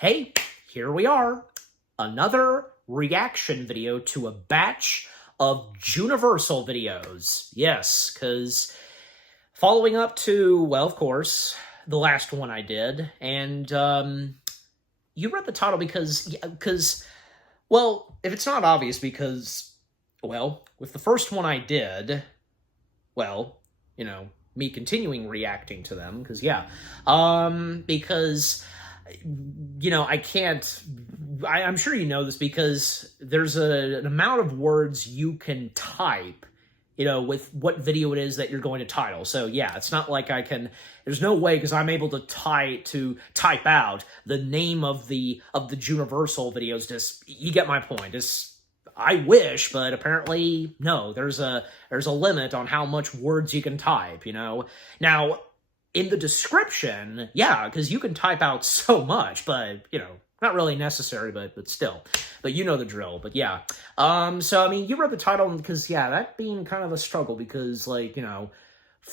Hey, here we are. Another reaction video to a batch of Juniversal videos. Yes, because following up to, well, of course, the last one I did, and you read the title because, well, if it's not obvious, because, well, with the first one I did, well, you know, me continuing reacting to them, because, yeah, because, you know, I can't, I'm sure you know this, because there's an amount of words you can type, you know, with what video it is that you're going to title. So yeah, it's not like I can, there's no way, because I'm able to type out the name of the Juniversal videos. Just, you get my point. Just, I wish, but apparently no, there's a limit on how much words you can type, you know. Now, in the description, yeah, because you can type out so much, but, you know, not really necessary, but still. But you know the drill, but yeah. So, I mean, you read the title, because, yeah, that being kind of a struggle, because, like, you know,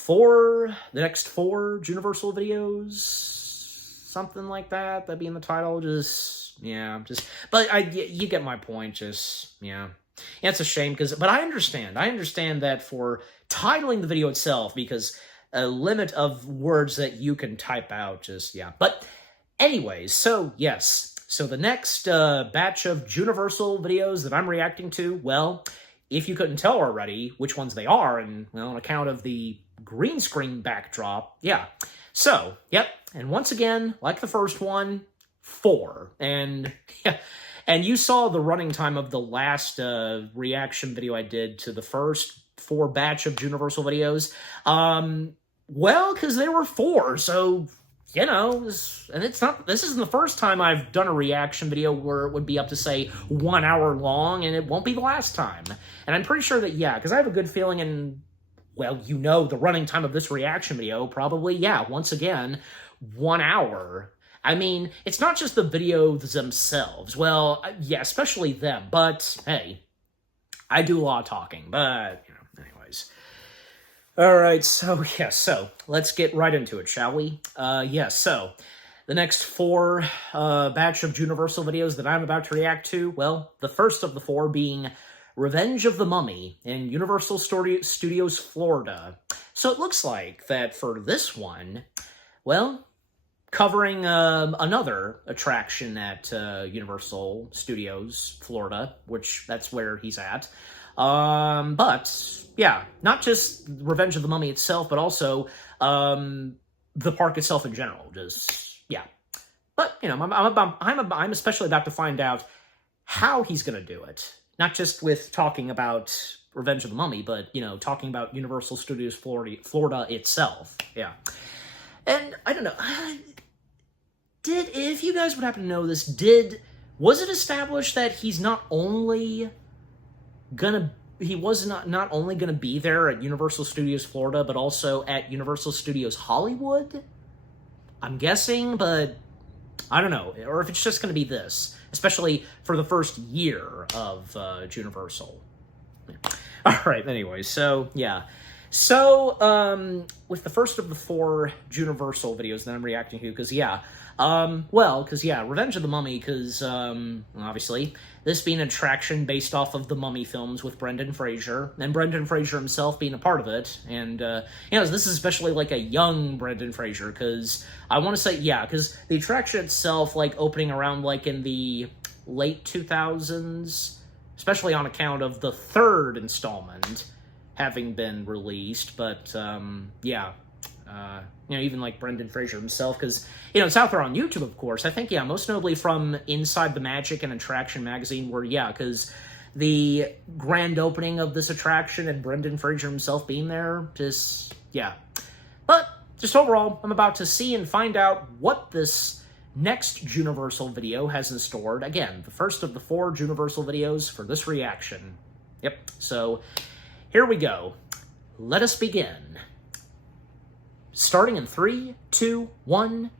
the next four Juniversal videos, something like that, that being the title, just, yeah, just, but you get my point, just, yeah. It's a shame, but I understand that for titling the video itself, because a limit of words that you can type out, just, yeah. But anyways, so, yes. So the next batch of Juniversal videos that I'm reacting to, well, if you couldn't tell already which ones they are, and, well, on account of the green screen backdrop, yeah. So, yep, and once again, like the first one, 4. And, yeah, and you saw the running time of the last reaction video I did to the first 4 batch of Juniversal videos. Well, because there were 4, so, you know, and it's not, this isn't the first time I've done a reaction video where it would be up to, say, 1 hour long, and it won't be the last time. And I'm pretty sure that, yeah, because I have a good feeling, and, well, you know, the running time of this reaction video, probably, yeah, once again, 1 hour. I mean, it's not just the videos themselves. Well, yeah, especially them, but, hey, I do a lot of talking, but, you know, anyways. Alright, so, yeah, so, let's get right into it, shall we? Yeah, so, the next 4 batch of Juniversal videos that I'm about to react to, well, the first of the 4 being Revenge of the Mummy in Universal Studios Florida. So it looks like that for this one, well, covering another attraction at Universal Studios Florida, which that's where he's at. But, yeah, not just Revenge of the Mummy itself, but also the park itself in general. Just, yeah. But, you know, I'm especially about to find out how he's going to do it. Not just with talking about Revenge of the Mummy, but, you know, talking about Universal Studios Florida itself. Yeah. And, I don't know, if you guys would happen to know this, was it established that he's not only gonna be there at Universal Studios Florida, but also at Universal Studios Hollywood? I'm guessing, but I don't know. Or if it's just gonna be this, especially for the first year of Juniversal. Yeah. Alright, anyway, so, yeah. So, with the first of the 4 Juniversal videos that I'm reacting to, because, yeah, Revenge of the Mummy, because, obviously, this being an attraction based off of the Mummy films with Brendan Fraser, and Brendan Fraser himself being a part of it, and, you know, this is especially, like, a young Brendan Fraser, because I want to say, yeah, because the attraction itself, like, opening around, like, in the late 2000s, especially on account of the 3rd installment having been released, but, yeah, you know, even, like, Brendan Fraser himself, because, you know, it's out there on YouTube, of course. I think, yeah, most notably from Inside the Magic and Attraction magazine, where, yeah, because the grand opening of this attraction and Brendan Fraser himself being there, just, yeah. But, just overall, I'm about to see and find out what this next Juniversal video has in store. Again, the first of the 4 Juniversal videos for this reaction. Yep, so here we go. Let us begin. Starting in 3, 2, 1,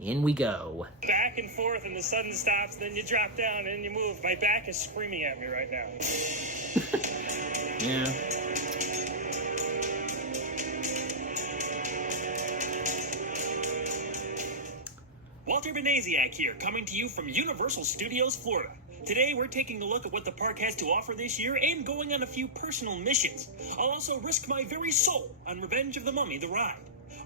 in we go. Back and forth, and the sun stops, then you drop down, and you move. My back is screaming at me right now. Yeah. Walter Benasiak here, coming to you from Universal Studios, Florida. Today, we're taking a look at what the park has to offer this year and going on a few personal missions. I'll also risk my very soul on Revenge of the Mummy, the ride.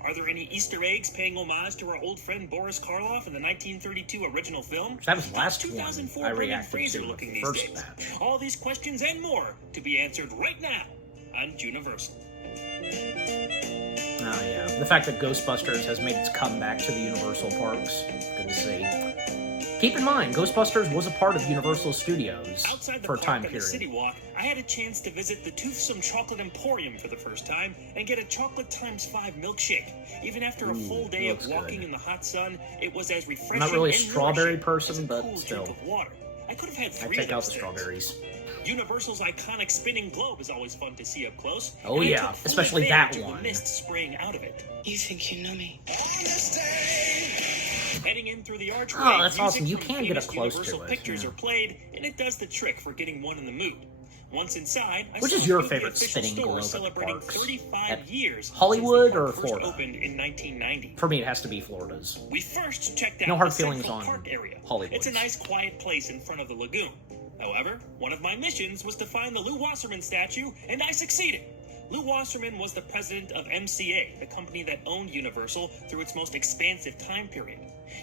Are there any Easter eggs paying homage to our old friend Boris Karloff in the 1932 original film? That was the last 2004 one I Brendan reacted Fraser to looking the these first days. batch. All these questions and more to be answered right now on Juniversal. Oh yeah, the fact that Ghostbusters has made its comeback to the Universal parks, good to see. Keep in mind, Ghostbusters was a part of Universal Studios Outside the for a park time on the period. City Walk, I had a chance to visit the Toothsome Chocolate Emporium for the first time and get a chocolate ×5 milkshake. Even after a full day of walking good. in the hot sun, it was as refreshing. I'm not really a and strawberry nourishing person, as a but cool still. drink of water. I could have had I 3 take of out those the things. strawberries. Universal's iconic spinning globe is always fun to see up close. Oh and I yeah, took full especially that advantage of the one. mist spraying out of it. You think you know me? Heading in through the archway, Oh, that's music awesome. You from can get famous up close to Universal it, pictures yeah. are played, and it does the trick for getting one in the mood. Once inside, I Which saw is your two of the favorite official spinning stores globe at the celebrating parks? 35 At years Hollywood since the or park first Florida? opened in 1990. For me, it has to be Florida's. We first checked out No hard the feelings Central on Park area. Hollywood's. It's a nice, quiet place in front of the lagoon. However, one of my missions was to find the Lou Wasserman statue, and I succeeded. Lou Wasserman was the president of MCA, the company that owned Universal through its most expansive time period.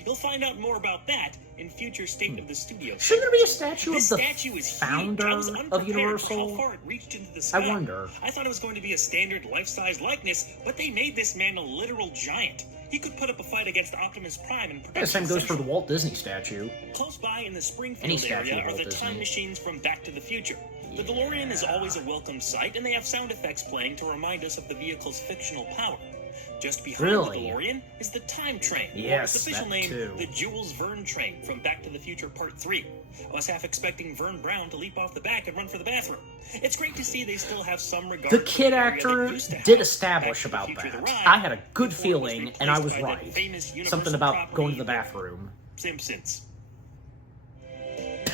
You'll find out more about that in future State of the Studio. Shouldn't there be a statue This of the statue is huge. founder I was of unprepared for how Universal? far it reached into the sky. I wonder. I thought it was going to be a standard life-size likeness, but they made this man a literal giant. He could put up a fight against Optimus Prime and Yeah, same goes for the Walt Disney statue. Close by in the Any Springfield statue area of are Walt the time Disney. machines from Back to the Future. The DeLorean is always a welcome sight, and they have sound effects playing to remind us of the vehicle's fictional power. Just behind Really? the DeLorean is the Time Train, or Yes, its official that name, too. the Jules Verne Train from Back to the Future Part 3. I was half expecting Verne Brown to leap off the back and run for the bathroom. It's great to see they still have some regard The for kid area actor that used to did house establish Back to the about Future, that. the ride, I had a good before it was feeling, and I was replaced by that right. famous Universal Something about property, going to the The bathroom. Simpsons.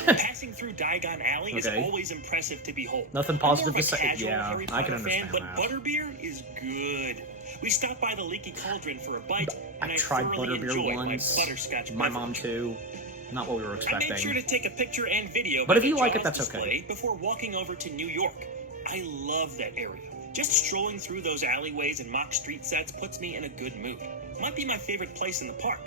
Passing through Diagon Alley is Okay. always impressive to behold. Nothing I'm more positive of a to say. casual Yeah, Harry I can Potter fan, understand but that. butterbeer is good. We stopped by the Leaky Cauldron for a bite, and I I tried thoroughly butterbeer enjoyed once. my butterscotch My beverage. mom too. Not what we were I expecting. made sure to take a picture and video But by if you the like it, Jaws that's display okay. before walking over to New York. I love that area. Just strolling through those alleyways and mock street sets puts me in a good mood. Might be my favorite place in the park.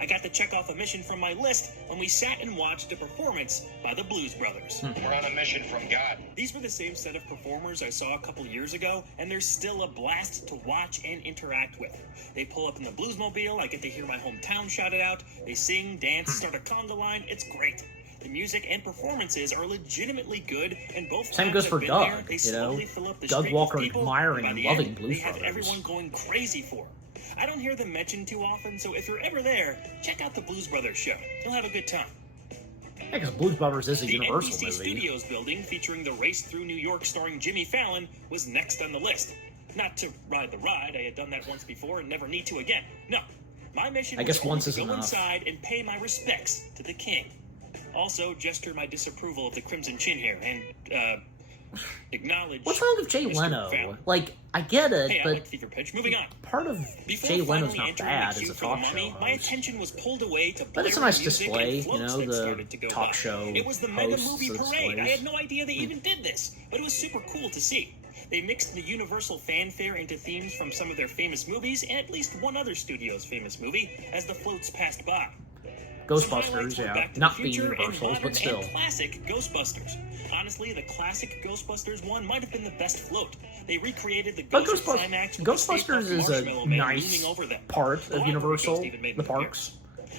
I got to check off a mission from my list when we sat and watched a performance by the Blues Brothers. We're on a mission from God. These were the same set of performers I saw a couple years ago, and they're still a blast to watch and interact with. They pull up in the Bluesmobile, I get to hear my hometown shouted out, they sing, dance, start a conga line, it's great. The music and performances are legitimately good, and both Same times goes I've for been Doug, there, they you know? slowly fill up the Doug street Walker with people, admiring by and the loving end, Blues they have Brothers. everyone going crazy for 'em. I don't hear them mentioned too often, so if you're ever there, check out the Blues Brothers show. You'll have a good time. Yeah, because Blues Brothers is a The Universal NBC movie. Studios building featuring the race through New York starring Jimmy Fallon was next on the list. Not to ride the ride, I had done that once before and never need to again. No, my mission I guess was only once to is go enough. inside and pay my respects to the king. Also, gesture my disapproval of the Crimson Chin here and, acknowledge... What's wrong with Jay Mr. Leno? Fallon. Like, I get it, Hey, I but like Fever Pitch. Moving on. part of Before Jay Leno's finally not entering bad the as queue a for the talk Mummy, show my host. attention was pulled away to But it's a blaring nice music display, and you floats know, that the started to go talk by. show It was the Mega hosts Movie of Parade. I displays. had no idea they even did this, but it was super cool to see. They mixed the Universal fanfare into themes from some of their famous movies and at least one other studio's famous movie as the floats passed by. Some highlights Ghostbusters, were yeah. Back to Not the being Future and Universals, modern but still. and classic Ghostbusters. Honestly, the classic Ghostbusters one might have been the best float. They recreated the But Ghost climax with the Stay Ghostbusters Puft is a Marshmallow Man nice looming over them. part The of Library Universal, Ghost even made the an parks. appearance.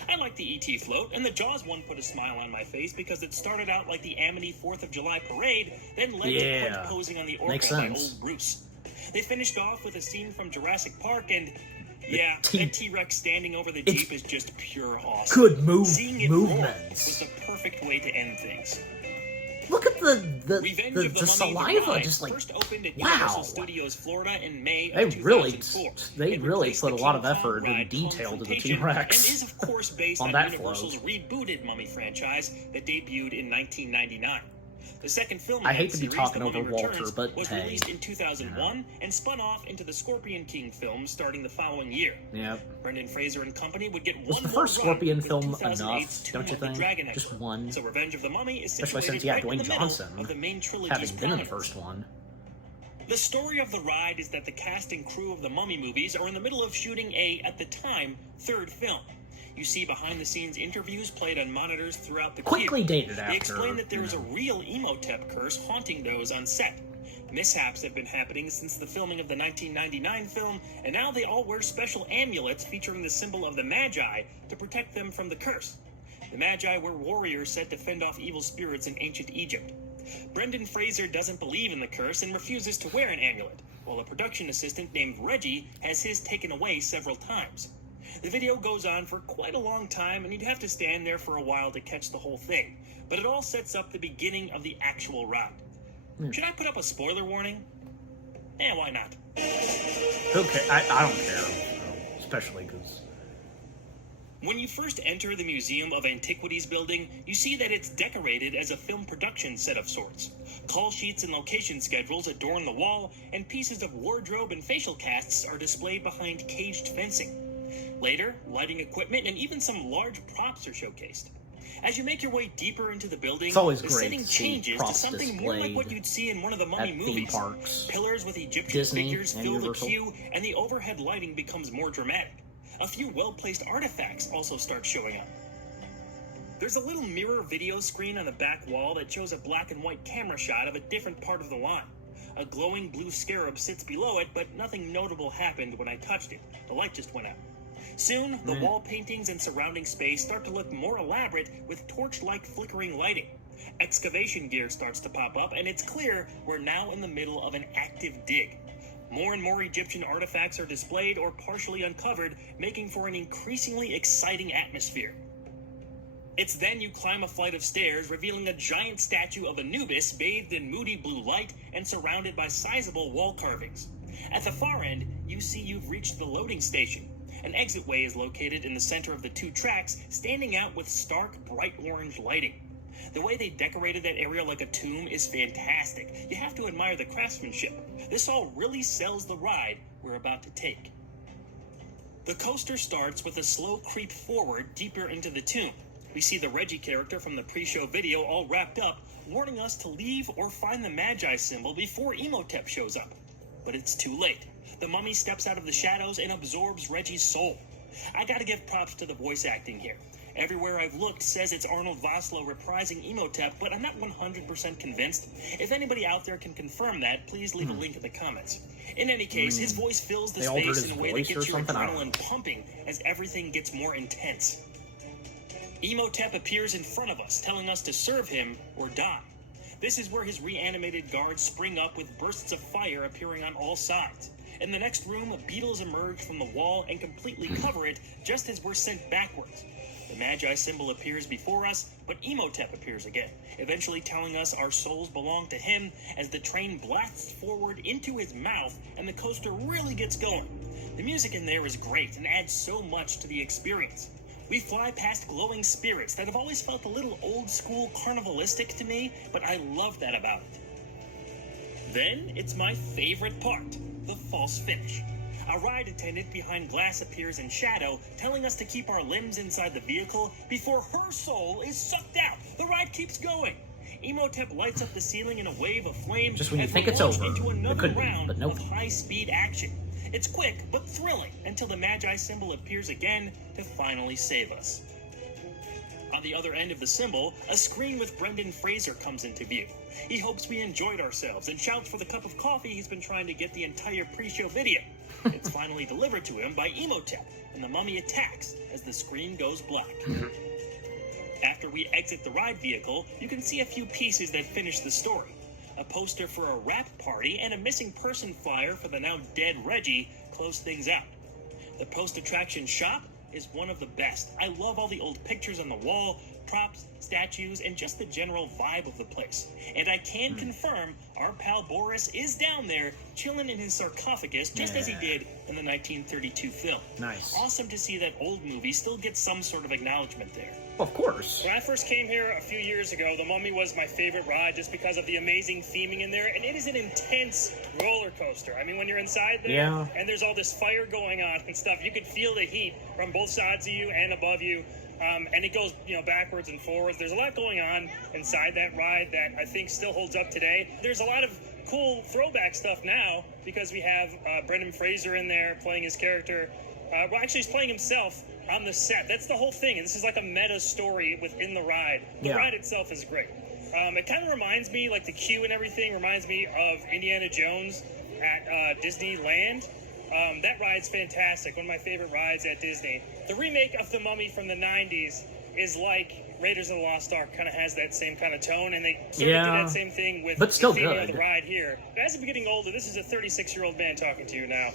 I like the E.T. float, and the Jaws one put a smile on my face because it started out like the Amity 4th of July parade, then led to Yeah, Punch posing on the makes Orca by sense. old Bruce. They finished off with a scene from Jurassic Park, and yeah, T- that T-Rex standing over the It's Jeep is just pure awesome. Good Seeing it roar was movements. the perfect way to end things. Look at Revenge the of the Mummy, the saliva, ride, just like, first opened at wow. Universal Studios Florida in May They of really 2004. It really replaced put a the lot King of Kong effort and ride detail to the Confrontation, T-Rex and is of course based on on that Universal's float. rebooted Mummy franchise that debuted in 1999. The second film in I that hate to be series, talking The Mummy over Walter, Returns, but was hey, released in 2001 and spun off into the Scorpion King film starting the following year. Yep. Brendan Fraser and company would get Was one the more first Scorpion run film with 2008's enough, Tomb don't you of the think? Dragon Just Emperor. one. So Revenge of the Mummy is Especially situated since, yeah, right in Dwayne the middle Johnson, of the main trilogy's having been in the prominence. first one. The story of the ride is that the cast and crew of the Mummy movies are in the middle of shooting at the time, third film. You see behind-the-scenes interviews played on monitors throughout the Quickly queue. dated They after, explain that there is a real Emotep curse haunting those on set. Mishaps have been happening since the filming of the 1999 film, and now they all wear special amulets featuring the symbol of the Magi to protect them from the curse. The Magi were warriors said to fend off evil spirits in ancient Egypt. Brendan Fraser doesn't believe in the curse and refuses to wear an amulet, while a production assistant named Reggie has his taken away several times. The video goes on for quite a long time, and you'd have to stand there for a while to catch the whole thing, but it all sets up the beginning of the actual ride. Should I put up a spoiler warning? Why not? Okay, I don't care, especially because... When you first enter the Museum of Antiquities building, you see that it's decorated as a film production set of sorts. Call sheets and location schedules adorn the wall, and pieces of wardrobe and facial casts are displayed behind caged fencing. Later, lighting equipment and even some large props are showcased. As you make your way deeper into the building, It's always the great setting to see changes to props something more like what displayed you'd see in one of the Mummy at movies. theme parks, Pillars with Egyptian Disney, figures and fill the Universal. queue, and the overhead lighting becomes more dramatic. A few well-placed artifacts also start showing up. There's a little mirror video screen on the back wall that shows a black and white camera shot of a different part of the line. A glowing blue scarab sits below it, but nothing notable happened when I touched it. The light just went out. Soon, the wall paintings and surrounding space start to look more elaborate with torch-like flickering lighting. Excavation gear starts to pop up, and it's clear we're now in the middle of an active dig. More and more Egyptian artifacts are displayed or partially uncovered, making for an increasingly exciting atmosphere. It's then you climb a flight of stairs, revealing a giant statue of Anubis bathed in moody blue light and surrounded by sizable wall carvings. At the far end, you see you've reached the loading station. An exitway is located in the center of the two tracks, standing out with stark, bright orange lighting. The way they decorated that area like a tomb is fantastic. You have to admire the craftsmanship. This all really sells the ride we're about to take. The coaster starts with a slow creep forward deeper into the tomb. We see the Reggie character from the pre-show video all wrapped up, warning us to leave or find the Magi symbol before Emotep shows up. But it's too late. The mummy steps out of the shadows and absorbs Reggie's soul. I gotta give props to the voice acting here. Everywhere I've looked says it's Arnold Vosloo reprising Emotep, but I'm not 100% convinced. If anybody out there can confirm that, please leave a link in the comments. In any case, his voice fills the space in a way that gets your adrenaline pumping as everything gets more intense. Emotep appears in front of us, telling us to serve him or die. This is where his reanimated guards spring up with bursts of fire appearing on all sides. In the next room, beetles emerge from the wall and completely cover it just as we're sent backwards. The Magi symbol appears before us, but Emotep appears again, eventually telling us our souls belong to him as the train blasts forward into his mouth and the coaster really gets going. The music in there is great and adds so much to the experience. We fly past glowing spirits that have always felt a little old-school carnivalistic to me, but I love that about it. Then, it's my favorite part, the false finish. A ride attendant behind glass appears in shadow, telling us to keep our limbs inside the vehicle before her soul is sucked out. The ride keeps going. Emotep lights up the ceiling in a wave of flame Just when you as think we it's launch over. into It another could be, round but nope. of high-speed action. It's quick but thrilling until the Magi symbol appears again to finally save us. On the other end of the symbol, a screen with Brendan Fraser comes into view. He hopes we enjoyed ourselves and shouts for the cup of coffee he's been trying to get the entire pre-show video. It's finally delivered to him by Emotep, and the mummy attacks as the screen goes black. After we exit the ride vehicle, you can see a few pieces that finish the story. A poster for a rap party and a missing person flyer for the now dead Reggie close things out. The post-attraction shop is one of the best. I love all the old pictures on the wall, props, statues, and just the general vibe of the place. And I can confirm our pal Boris is down there chilling in his sarcophagus just as he did in the 1932 film. Nice. Awesome to see that old movie still get some sort of acknowledgement there. Of course. When I first came here a few years ago, The Mummy was my favorite ride just because of the amazing theming in there, and it is an intense roller coaster. I mean, when you're inside there, Yeah. and there's all this fire going on and stuff, you can feel the heat from both sides of you and above you, and it goes, backwards and forwards. There's a lot going on inside that ride that I think still holds up today. There's a lot of cool throwback stuff now because we have Brendan Fraser in there playing his character. Well, actually, he's playing himself on the set. That's the whole thing, and this is like a meta story within the ride. The ride itself is great. It kind of reminds me, like the queue and everything, reminds me of Indiana Jones at Disneyland. That ride's fantastic, one of my favorite rides at Disney. The remake of The Mummy from the 90s is like Raiders of the Lost Ark, kind of has that same kind of tone, and they sort of did that same thing with but still the theme good. of the ride here. But as I'm getting older, this is a 36-year-old man talking to you now.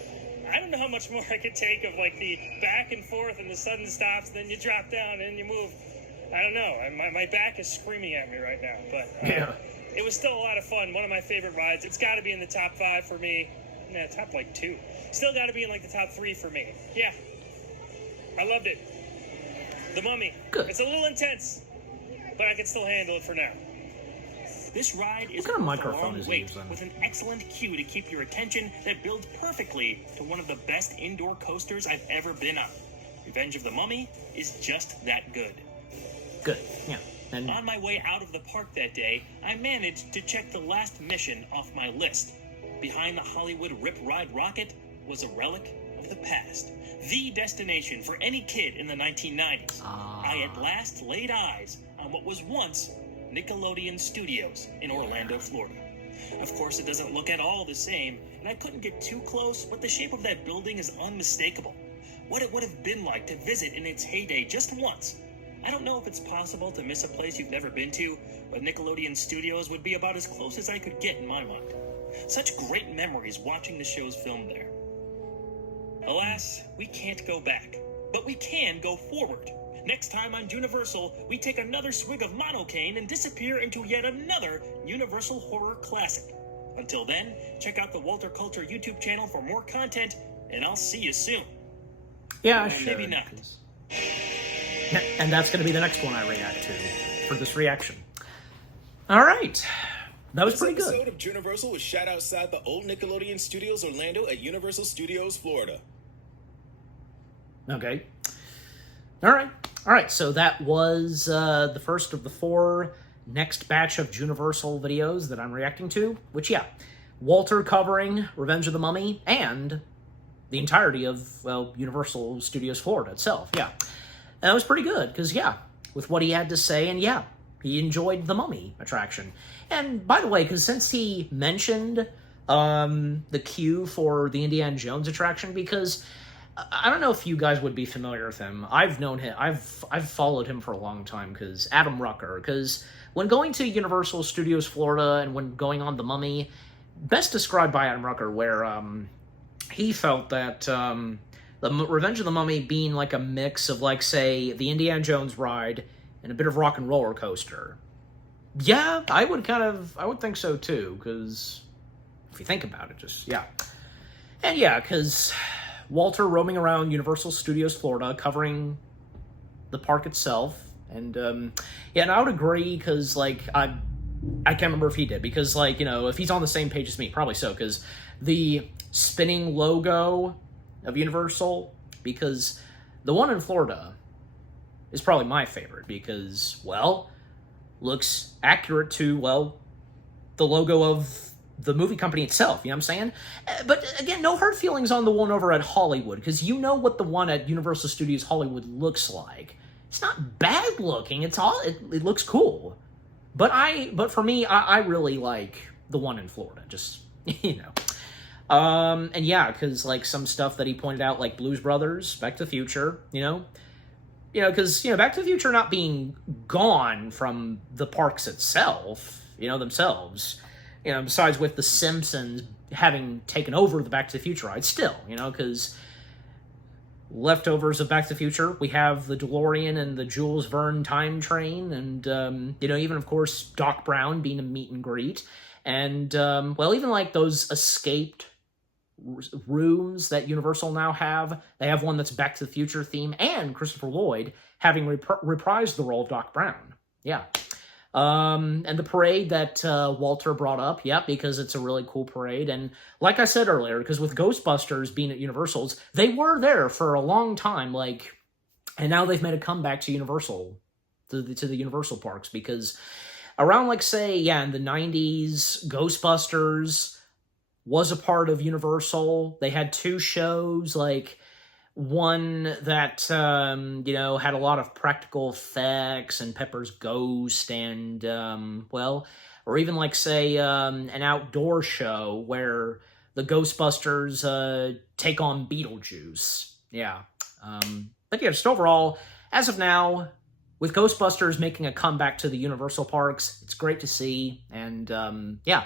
I don't know how much more I could take of like the back and forth and the sudden stops, then you drop down and you move. I don't know. My back is screaming at me right now, but it was still a lot of fun. One of my favorite rides. It's got to be in the top 5 for me. Nah, top 2. Still got to be in like the top 3 for me. Yeah, I loved it. The Mummy. Good. It's a little intense, but I can still handle it for now. This ride is What kind of worth microphone a long is he wait, using? with an excellent cue to keep your attention that builds perfectly to one of the best indoor coasters I've ever been on. Revenge of the Mummy is just that good. Good, yeah. And On my way out of the park that day, I managed to check the last mission off my list. Behind the Hollywood Rip Ride rocket was a relic of the past. The destination for any kid in the 1990s. I at last laid eyes on what was once Nickelodeon Studios in Orlando, Florida. Of course, it doesn't look at all the same, and I couldn't get too close, but the shape of that building is unmistakable. What it would have been like to visit in its heyday just once. I don't know if it's possible to miss a place you've never been to, but Nickelodeon Studios would be about as close as I could get in my mind. Such great memories watching the shows filmed there. Alas, we can't go back, but we can go forward. Next time on Juniversal, we take another swig of monocaine and disappear into yet another Universal horror classic. Until then, check out the Walter Culture YouTube channel for more content, and I'll see you soon. yeah, I Or should. maybe not. And that's going to be the next one I react to for this reaction. All right. That was pretty This good. episode of Juniversal was shot outside the old Nickelodeon Studios Orlando at Universal Studios Florida. Okay. All right, so that was the first of the 4 next batch of Juniversal videos that I'm reacting to, which, yeah, Walter covering Revenge of the Mummy and the entirety of, well, Universal Studios Florida itself, yeah. And that was pretty good, because, yeah, with what he had to say, and yeah, he enjoyed the Mummy attraction. And, by the way, because since he mentioned the queue for the Indiana Jones attraction, because I don't know if you guys would be familiar with him. I've known him. I've followed him for a long time because Adam Rucker. Because when going to Universal Studios Florida and when going on The Mummy, best described by Adam Rucker, where he felt that the Revenge of the Mummy being like a mix of, like, say, the Indiana Jones ride and a bit of Rock and Roller Coaster. Yeah, I would think so too. Because if you think about it, just yeah, and yeah, because Walter roaming around Universal Studios Florida, covering the park itself, and yeah, and I would agree, because, like, I can't remember if he did, because, like, if he's on the same page as me, probably so, because the spinning logo of Universal, because the one in Florida is probably my favorite, because, well, looks accurate to, well, the logo of the movie company itself, you know what I'm saying? But again, no hard feelings on the one over at Hollywood, because you know what the one at Universal Studios Hollywood looks like. It's not bad looking, it looks cool. But for me, I really like the one in Florida, just, and yeah, because, like, some stuff that he pointed out, like Blues Brothers, Back to the Future, because, Back to the Future not being gone from the parks itself, themselves, besides with The Simpsons having taken over the Back to the Future ride, still, because leftovers of Back to the Future, we have the DeLorean and the Jules Verne time train, and, even, of course, Doc Brown being a meet and greet, and, well, even, like, those escaped rooms that Universal now have. They have one that's Back to the Future theme, and Christopher Lloyd having reprised the role of Doc Brown. Yeah. And the parade that Walter brought up, yeah, because it's a really cool parade. And like I said earlier, because with Ghostbusters being at Universal's, they were there for a long time, like, and now they've made a comeback to Universal, to the Universal parks, because around, like, say, yeah, in the 90s, Ghostbusters was a part of Universal. They had two shows, like, one that, you know, had a lot of practical effects and Pepper's Ghost and, well, or even, like, say, an outdoor show where the Ghostbusters take on Beetlejuice. Yeah. But yeah, just overall, as of now, with Ghostbusters making a comeback to the Universal parks, it's great to see. And, yeah.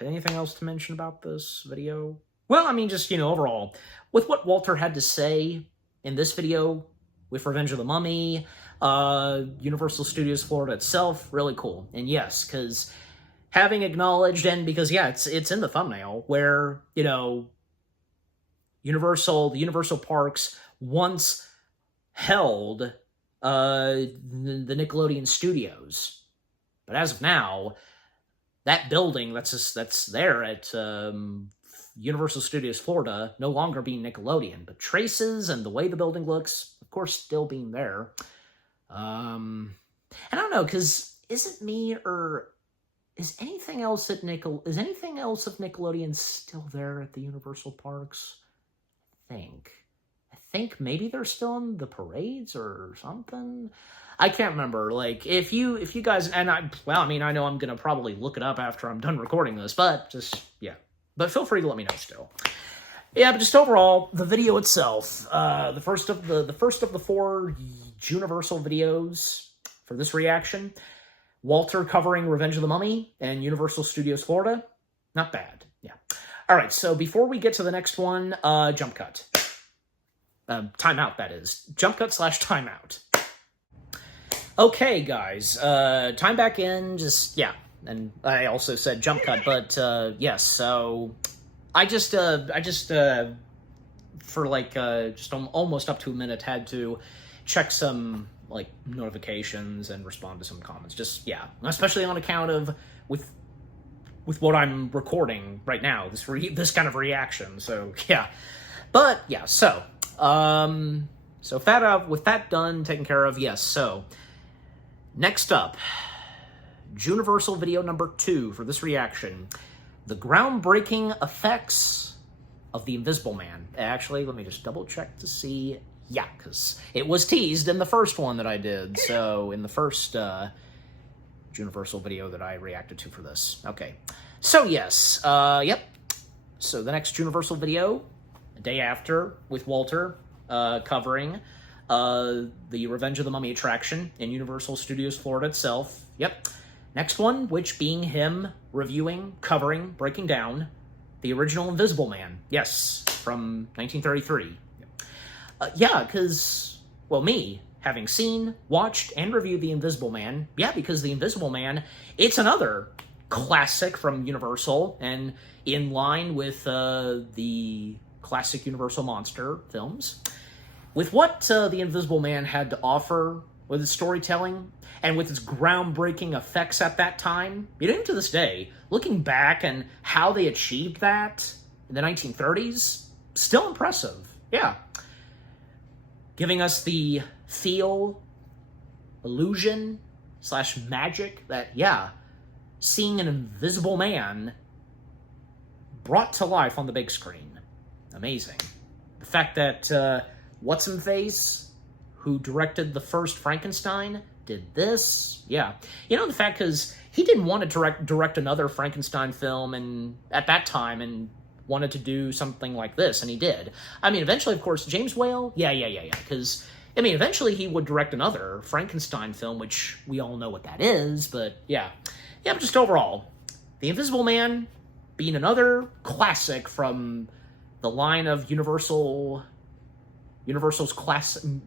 Anything else to mention about this video? Well, I mean, just, you know, overall, with what Walter had to say in this video, with Revenge of the Mummy, Universal Studios Florida itself, really cool. And yes, because having acknowledged, and because, yeah, it's in the thumbnail, where, you know, the Universal parks once held the Nickelodeon studios. But as of now, that building that's there at Universal Studios Florida no longer being Nickelodeon, but traces and the way the building looks, of course, still being there. And I don't know, because is it me, or is anything else of Nickelodeon still there at the Universal parks? I think maybe they're still in the parades or something. I can't remember. Like, if you guys, and I know I'm gonna probably look it up after I'm done recording this, but just, yeah. But feel free to let me know still. Yeah, but just overall, the video itself, the first of the 4 Juniversal videos for this reaction, Walter covering Revenge of the Mummy and Universal Studios Florida, not bad. Yeah. All right, so before we get to the next one, jump cut. Timeout, that is. Jump cut / timeout. Okay, guys, time back in, just, yeah. And I also said jump cut, but, yes, so I just, for, like, just almost up to a minute, had to check some, like, notifications and respond to some comments. Just, yeah, especially on account of, with what I'm recording right now, this kind of reaction, so, yeah. But, yeah, so, with that done, taken care of, yes, so, next up, Juniversal video number 2 for this reaction, the groundbreaking effects of the Invisible Man. Actually, let me just double check to see. Yeah, because it was teased in the first one that I did, so in the first Juniversal video that I reacted to for this. Okay, so yes, yep. So the next Juniversal video, a day after, with Walter covering the Revenge of the Mummy attraction in Universal Studios Florida itself. Yep. Next one, which being him reviewing, covering, breaking down the original Invisible Man. Yes, from 1933. Yeah, because, well, me, having seen, watched, and reviewed The Invisible Man, yeah, because The Invisible Man, it's another classic from Universal, and in line with the classic Universal monster films. With what The Invisible Man had to offer with its storytelling, and with its groundbreaking effects at that time, even to this day, looking back and how they achieved that in the 1930s, still impressive, yeah. Giving us the feel, illusion, / magic that, yeah, seeing an invisible man brought to life on the big screen. Amazing. The fact that, What's-Him-Face, who directed the first Frankenstein, did this. Yeah. You know, the fact, because he didn't want to direct another Frankenstein film at that time, and wanted to do something like this, and he did. I mean, eventually, of course, James Whale, yeah, because, I mean, eventually he would direct another Frankenstein film, which we all know what that is, but yeah. Yeah, but just overall, The Invisible Man being another classic from the line of Universal Universal's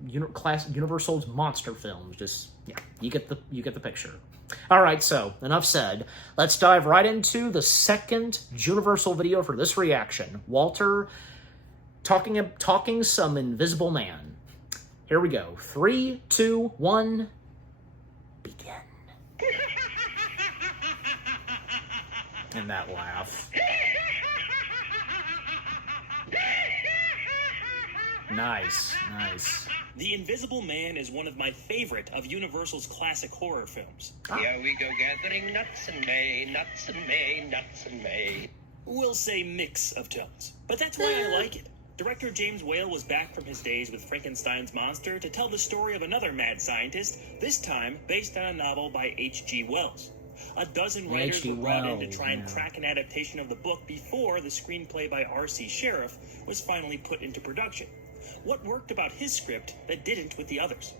Universal's monster films. Just, yeah, you get the picture. All right, so enough said. Let's dive right into the second Juniversal video for this reaction. Walter talking some Invisible Man. Here we go. 3, 2, 1, begin. And that laugh. Nice, nice. The Invisible Man is one of my favorite of Universal's classic horror films. Here we go gathering nuts in May, nuts in May, nuts in May. We'll say mix of tones, but that's why I like it. Director James Whale was back from his days with Frankenstein's monster to tell the story of another mad scientist, this time based on a novel by H.G. Wells. A dozen writers were brought in to try and crack an adaptation of the book before the screenplay by R.C. Sheriff was finally put into production. What worked about his script that didn't with the others?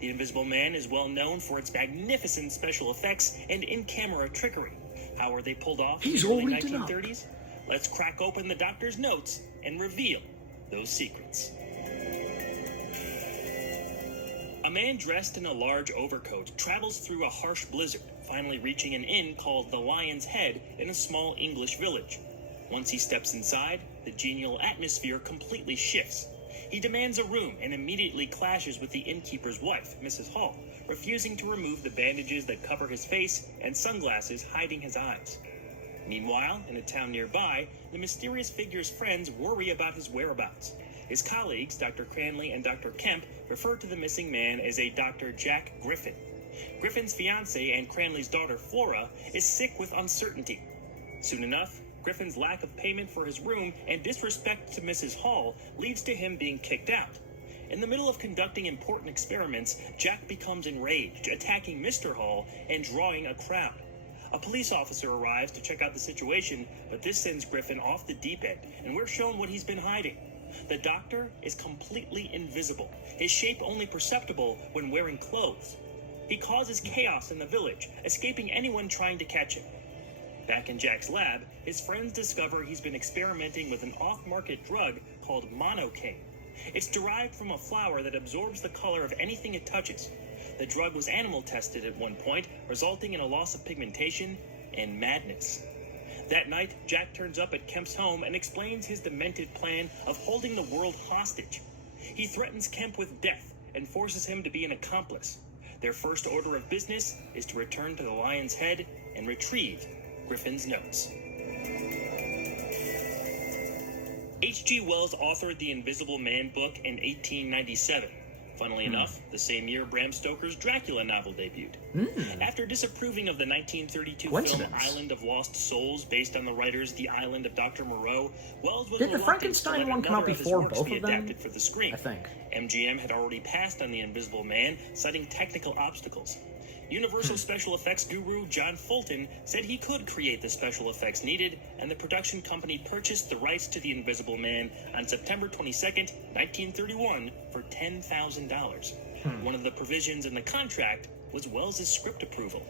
The Invisible Man is well known for its magnificent special effects and in-camera trickery. How were they pulled off in the early 1930s? Let's crack open the doctor's notes and reveal those secrets. A man dressed in a large overcoat travels through a harsh blizzard, finally reaching an inn called the Lion's Head in a small English village. Once he steps inside, the genial atmosphere completely shifts. He demands a room and immediately clashes with the innkeeper's wife, Mrs. Hall, refusing to remove the bandages that cover his face and sunglasses hiding his eyes. Meanwhile, in a town nearby, the mysterious figure's friends worry about his whereabouts. His colleagues, Dr. Cranley and Dr. Kemp, refer to the missing man as a Dr. Jack Griffin. Griffin's fiancée and Cranley's daughter, Flora, is sick with uncertainty. Soon enough, Griffin's lack of payment for his room and disrespect to Mrs. Hall leads to him being kicked out. In the middle of conducting important experiments, Jack becomes enraged, attacking Mr. Hall and drawing a crowd. A police officer arrives to check out the situation, but this sends Griffin off the deep end, and we're shown what he's been hiding. The doctor is completely invisible, his shape only perceptible when wearing clothes. He causes chaos in the village, escaping anyone trying to catch him. Back in Jack's lab, his friends discover he's been experimenting with an off-market drug called monocaine. It's derived from a flower that absorbs the color of anything it touches. The drug was animal tested at one point, resulting in a loss of pigmentation and madness. That night, Jack turns up at Kemp's home and explains his demented plan of holding the world hostage. He threatens Kemp with death and forces him to be an accomplice. Their first order of business is to return to the Lion's Head and retrieve Griffin's notes. H.G. Wells authored the Invisible Man book in 1897. Funnily enough, the same year Bram Stoker's Dracula novel debuted. After disapproving of the 1932 film Island of Lost Souls, based on the writer's The Island of Dr. Moreau, Wells was Did the reluctant Frankenstein to let one come out another of his before works both be of them? adapted for the screen. I think. MGM had already passed on The Invisible Man, citing technical obstacles. Universal special effects guru John Fulton said he could create the special effects needed, and the production company purchased the rights to The Invisible Man on September 22nd, 1931 for $10,000. One of the provisions in the contract was Wells' script approval.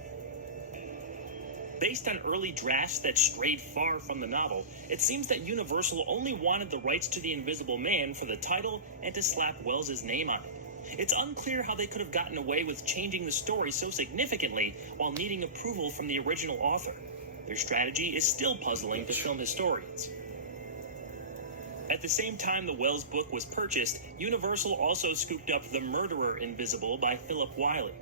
Based on early drafts that strayed far from the novel, it seems that Universal only wanted the rights to The Invisible Man for the title and to slap Wells' name on it. It's unclear how they could have gotten away with changing the story so significantly while needing approval from the original author. Their strategy is still puzzling to film historians. At the same time the Wells book was purchased, Universal also scooped up The Murderer Invisible by Philip Wiley.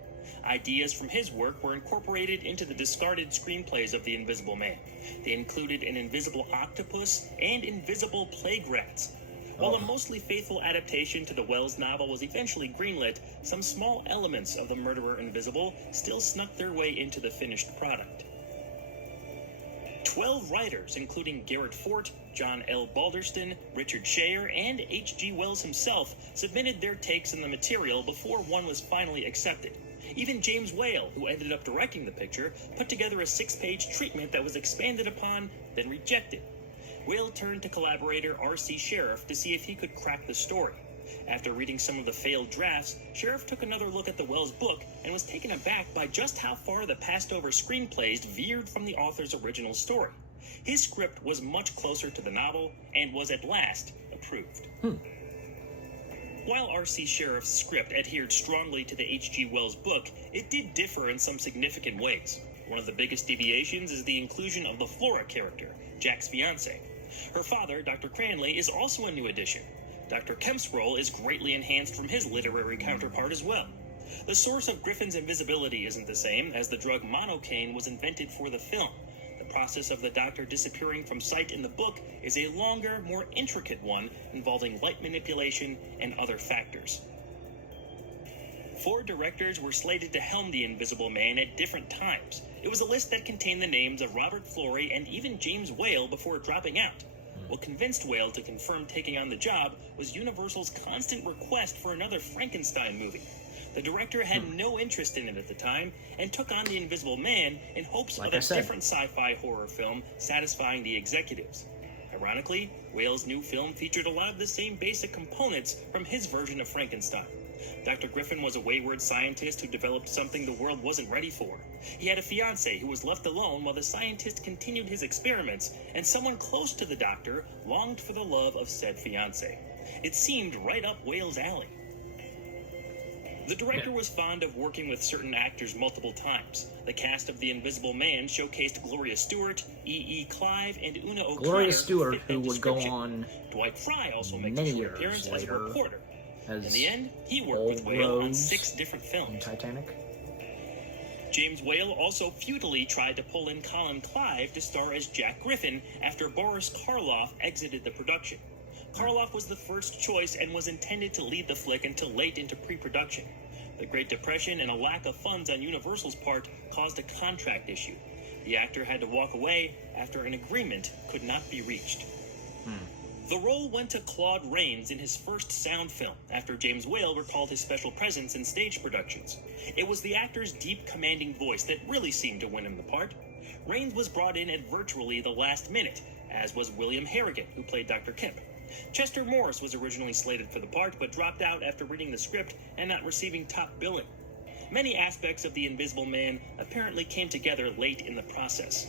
Ideas from his work were incorporated into the discarded screenplays of The Invisible Man. They included an invisible octopus and invisible plague rats. While a mostly faithful adaptation to the Wells novel was eventually greenlit, some small elements of The Murderer Invisible still snuck their way into the finished product. 12 writers, including Garrett Fort, John L. Balderston, Richard Schayer, and H.G. Wells himself, submitted their takes on the material before one was finally accepted. Even James Whale, who ended up directing the picture, put together a 6-page treatment that was expanded upon, then rejected. Whale turned to collaborator R.C. Sheriff to see if he could crack the story. After reading some of the failed drafts, Sheriff took another look at the Wells book and was taken aback by just how far the passed-over screenplays veered from the author's original story. His script was much closer to the novel and was at last approved. While R.C. Sheriff's script adhered strongly to the H.G. Wells book, it did differ in some significant ways. One of the biggest deviations is the inclusion of the Flora character, Jack's fiancée. Her father, Dr. Cranley, is also a new addition. Dr. Kemp's role is greatly enhanced from his literary counterpart as well. The source of Griffin's invisibility isn't the same, as the drug monocaine was invented for the film. The process of the Doctor disappearing from sight in the book is a longer, more intricate one involving light manipulation and other factors. 4 directors were slated to helm the Invisible Man at different times. It was a list that contained the names of Robert Florey and even James Whale before dropping out. What convinced Whale to confirm taking on the job was Universal's constant request for another Frankenstein movie. The director had no interest in it at the time and took on the Invisible Man in hopes of a different sci-fi horror film satisfying the executives. Ironically, Whale's new film featured a lot of the same basic components from his version of Frankenstein. Dr. Griffin was a wayward scientist who developed something the world wasn't ready for. He had a fiancée who was left alone while the scientist continued his experiments, and someone close to the Doctor longed for the love of said fiancée. It seemed right up Whale's alley. The director was fond of working with certain actors multiple times. The cast of The Invisible Man showcased Gloria Stewart, E.E. Clive, and Una O'Connor. Gloria Stewart, who would go on Dwight Fry also makes many a short years appearance as a later reporter. as In the end, he worked with Whale on 6 different films. Titanic. James Whale also futilely tried to pull in Colin Clive to star as Jack Griffin after Boris Karloff exited the production. Karloff was the first choice and was intended to lead the flick until late into pre-production. The Great Depression and a lack of funds on Universal's part caused a contract issue. The actor had to walk away after an agreement could not be reached. The role went to Claude Rains in his first sound film, after James Whale recalled his special presence in stage productions. It was the actor's deep, commanding voice that really seemed to win him the part. Rains was brought in at virtually the last minute, as was William Harrigan, who played Dr. Kemp. Chester Morris was originally slated for the part, but dropped out after reading the script and not receiving top billing. Many aspects of The Invisible Man apparently came together late in the process.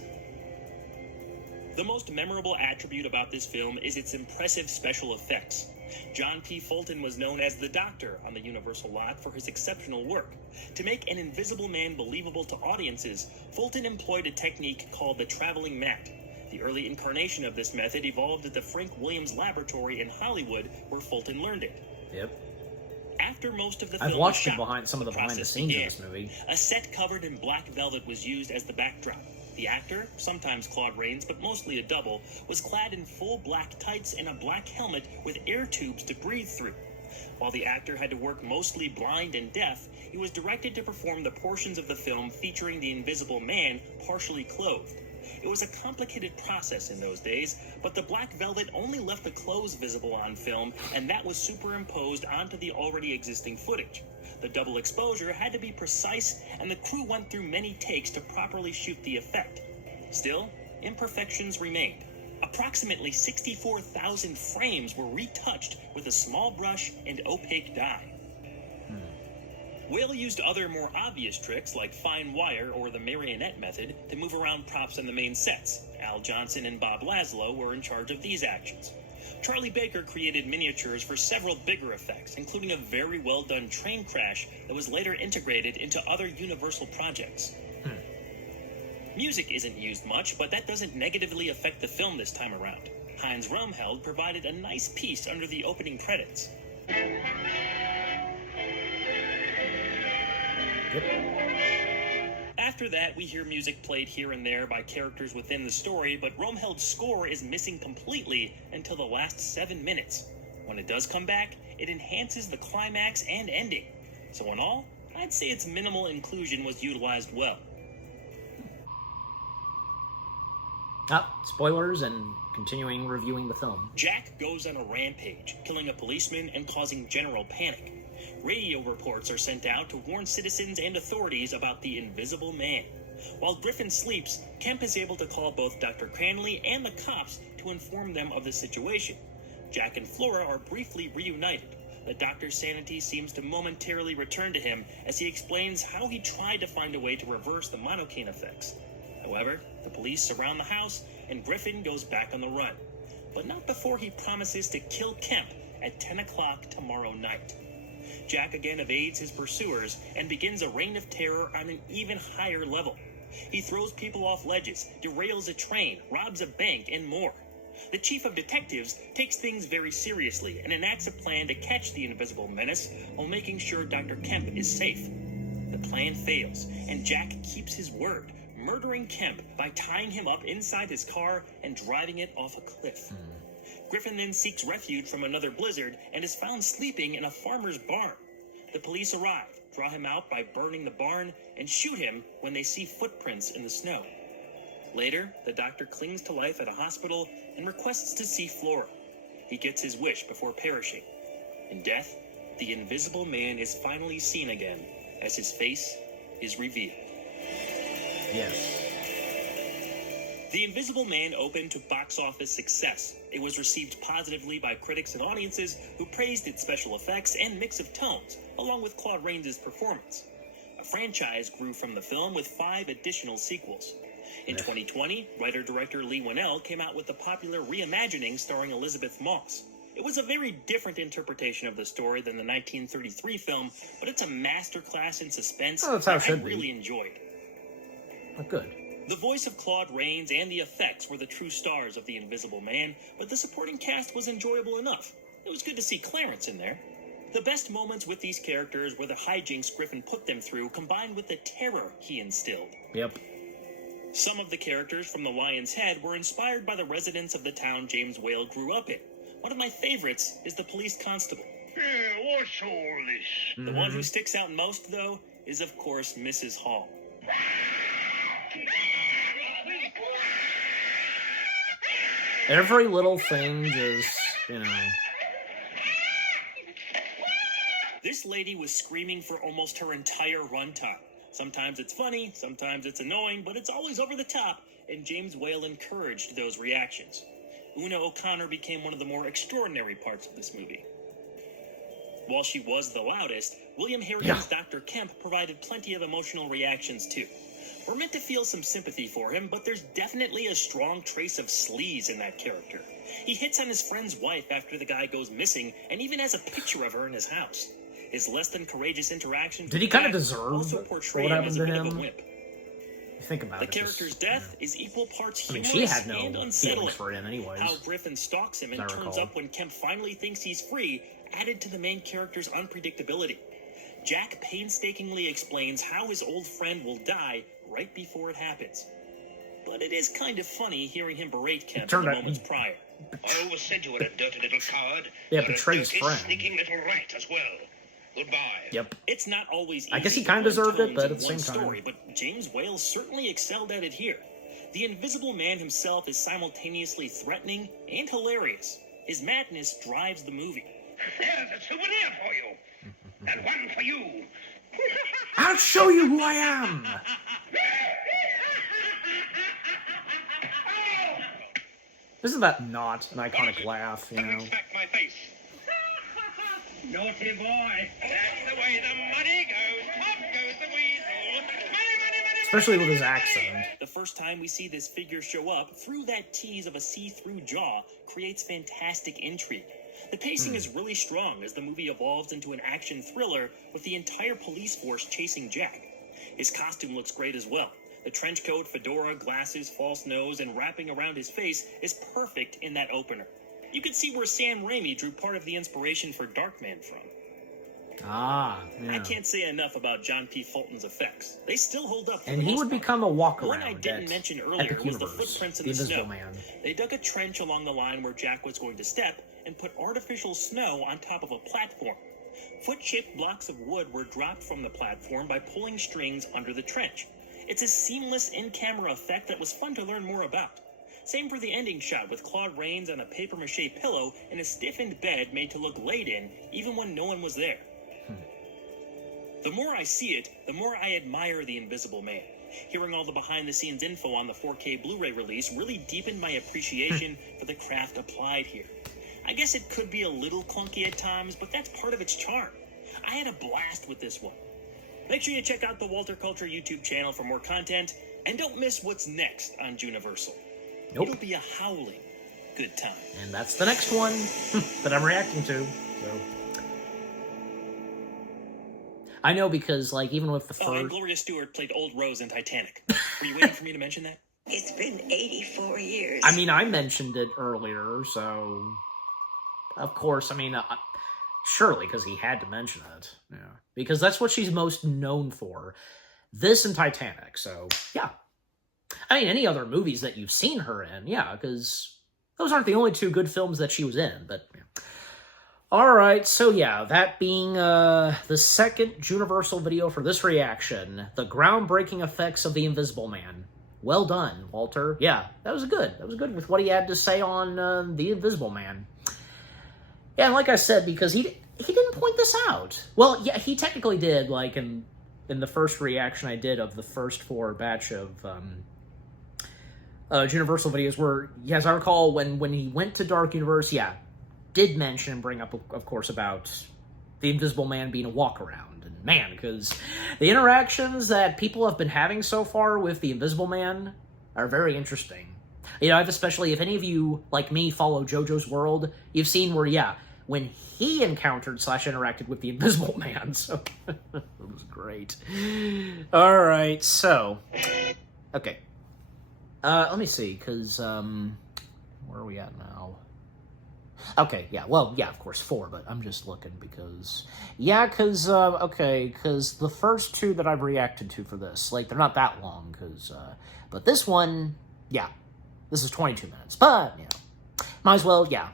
The most memorable attribute about this film is its impressive special effects. John P. Fulton was known as the Doctor on the Universal lot for his exceptional work. To make an Invisible Man believable to audiences, Fulton employed a technique called the traveling mat. The early incarnation of this method evolved at the Frank Williams Laboratory in Hollywood, where Fulton learned it. Yep. After most of the film I've watched was shot, some of the behind the process scenes began. of this movie. A set covered in black velvet was used as the backdrop. The actor, sometimes Claude Rains, but mostly a double, was clad in full black tights and a black helmet with air tubes to breathe through. While the actor had to work mostly blind and deaf, he was directed to perform the portions of the film featuring the Invisible Man partially clothed. It was a complicated process in those days, but the black velvet only left the clothes visible on film, and that was superimposed onto the already existing footage. The double exposure had to be precise, and the crew went through many takes to properly shoot the effect. Still, imperfections remained. Approximately 64,000 frames were retouched with a small brush and opaque dye. Whale used other more obvious tricks like fine wire or the marionette method to move around props on the main sets. Al Johnson and Bob Laszlo were in charge of these actions. Charlie Baker created miniatures for several bigger effects, including a very well-done train crash that was later integrated into other Universal projects. Music isn't used much, but that doesn't negatively affect the film this time around. Heinz Rumheld provided a nice piece under the opening credits. After that, we hear music played here and there by characters within the story, but Rumheld's score is missing completely until the last 7 minutes. When it does come back, it enhances the climax and ending. So in all, I'd say its minimal inclusion was utilized well. Spoilers and continuing reviewing the film. Jack goes on a rampage, killing a policeman and causing general panic. Radio reports are sent out to warn citizens and authorities about the Invisible Man. While Griffin sleeps, Kemp is able to call both Dr. Cranley and the cops to inform them of the situation. Jack and Flora are briefly reunited. The Doctor's sanity seems to momentarily return to him as he explains how he tried to find a way to reverse the monocaine effects. However, the police surround the house and Griffin goes back on the run. But not before he promises to kill Kemp at 10 o'clock tomorrow night. Jack again evades his pursuers and begins a reign of terror on an even higher level. He throws people off ledges, derails a train, robs a bank, and more. The chief of detectives takes things very seriously and enacts a plan to catch the invisible menace while making sure Dr. Kemp is safe. The plan fails, and Jack keeps his word, murdering Kemp by tying him up inside his car and driving it off a cliff. Griffin then seeks refuge from another blizzard and is found sleeping in a farmer's barn. The police arrive, draw him out by burning the barn, and shoot him when they see footprints in the snow. Later, the doctor clings to life at a hospital and requests to see Flora. He gets his wish before perishing. In death, the Invisible Man is finally seen again as his face is revealed. Yes. The Invisible Man opened to box office success. It was received positively by critics and audiences who praised its special effects and mix of tones, along with Claude Rains' performance. A franchise grew from the film with 5 additional sequels. In 2020, writer-director Lee Winnell came out with the popular reimagining starring Elizabeth Moss. It was a very different interpretation of the story than the 1933 film, but it's a masterclass in suspense Oh, that's how it that I should be. really enjoyed. Oh, good. The voice of Claude Rains and the effects were the true stars of The Invisible Man, but the supporting cast was enjoyable enough. It was good to see Clarence in there. The best moments with these characters were the hijinks Griffin put them through, combined with the terror he instilled. Yep. Some of the characters from The Lion's Head were inspired by the residents of the town James Whale grew up in. One of my favorites is the police constable. What's all this? The one who sticks out most, though, is of course Mrs. Hall. Every little thing just, you know. This lady was screaming for almost her entire runtime. Sometimes it's funny, sometimes it's annoying, but it's always over the top, and James Whale encouraged those reactions. Una O'Connor became one of the more extraordinary parts of this movie. While she was the loudest, William Harrigan's Dr. Kemp provided plenty of emotional reactions too. We're meant to feel some sympathy for him, but there's definitely a strong trace of sleaze in that character. He hits on his friend's wife after the guy goes missing, and even has a picture of her in his house. His less than courageous interactions Did he with kind of Jack deserve also portray what him happened as to a bit of a him? wimp. Think about The it. character's death is equal parts I mean, humorous she had no and feelings unsettling. for him anyways. How Griffin stalks him and as I turns recall. up when Kemp finally thinks he's free added to the main character's unpredictability. Jack painstakingly explains how his old friend will die right before it happens. But it is kind of funny hearing him berate Kemp in turned the out moments prior. I always said you were a dirty little coward. Yeah, You're betrayed a his dirty, friend. sneaking little rat as well. Goodbye. Yep. It's not always easy I guess he to kinda blend deserved it, tones but in at the one same time- story, but James Whale certainly excelled at it here. The Invisible Man himself is simultaneously threatening and hilarious. His madness drives the movie. There's a souvenir for you. And one for you. I'll show you who I am! Isn't that not an iconic laugh, you know? Smack my face. Naughty boy! That's the way the money goes. Pop goes the weasel. Money. Especially with his accent. The first time we see this figure show up, through that tease of a see-through jaw, creates fantastic intrigue. The pacing is really strong as the movie evolves into an action thriller with the entire police force chasing Jack. His costume looks great as well. The trench coat, fedora, glasses, false nose, and wrapping around his face is perfect in that opener. You can see where Sam Raimi drew part of the inspiration for Darkman from. Ah, I yeah. can't say enough about John P. Fulton's effects. They still hold up for And the he most would part. become a walk One I around didn't at mention earlier Epic was the Universe, footprints in the the Invisible snow. Man. They dug a trench along the line where Jack was going to step and put artificial snow on top of a platform. Foot-shaped blocks of wood were dropped from the platform by pulling strings under the trench. It's a seamless in-camera effect that was fun to learn more about. Same for the ending shot with Claude Rains on a papier-mâché pillow in a stiffened bed made to look laid in, even when no one was there. The more I see it, the more I admire The Invisible Man. Hearing all the behind-the-scenes info on the 4K Blu-ray release really deepened my appreciation for the craft applied here. I guess it could be a little clunky at times, but that's part of its charm. I had a blast with this one. Make sure you check out the Walter Culture YouTube channel for more content, and don't miss what's next on Juniversal. Nope. It'll be a howling good time. And that's the next one that I'm reacting to. So I know because, like, even with the Oh, and first... Gloria Stewart played Old Rose in Titanic. Were you waiting for me to mention that? It's been 84 years. I mean, I mentioned it earlier, so... Of course, I mean, surely, because he had to mention it. Yeah. Because that's what she's most known for. This and Titanic, so, yeah. I mean, any other movies that you've seen her in, yeah, because those aren't the only two good films that she was in, but... Yeah. Alright, so yeah, that being the second Juniversal video for this reaction, the groundbreaking effects of the Invisible Man. Well done, Walter. Yeah, that was good. That was good with what he had to say on the Invisible Man. Yeah, and like I said, because he didn't point this out. Well, yeah, he technically did, like, in the first reaction I did of the first 4 batch of Juniversal videos, where, yeah, as I recall, when he went to Dark Universe, yeah, did mention and bring up, of course, about the Invisible Man being a walk-around. And man, because the interactions that people have been having so far with the Invisible Man are very interesting. You know, I've especially, if any of you, like me, follow JoJo's World, you've seen where, yeah, when he encountered / interacted with the Invisible Man, so it was great. Alright, so, okay. Let me see, because, where are we at now? Okay, yeah, well, yeah, of course, 4, but I'm just looking because... Yeah, because, okay, because the first 2 that I've reacted to for this, like, they're not that long, because, but this one, yeah, this is 22 minutes, but, you know, might as well, yeah,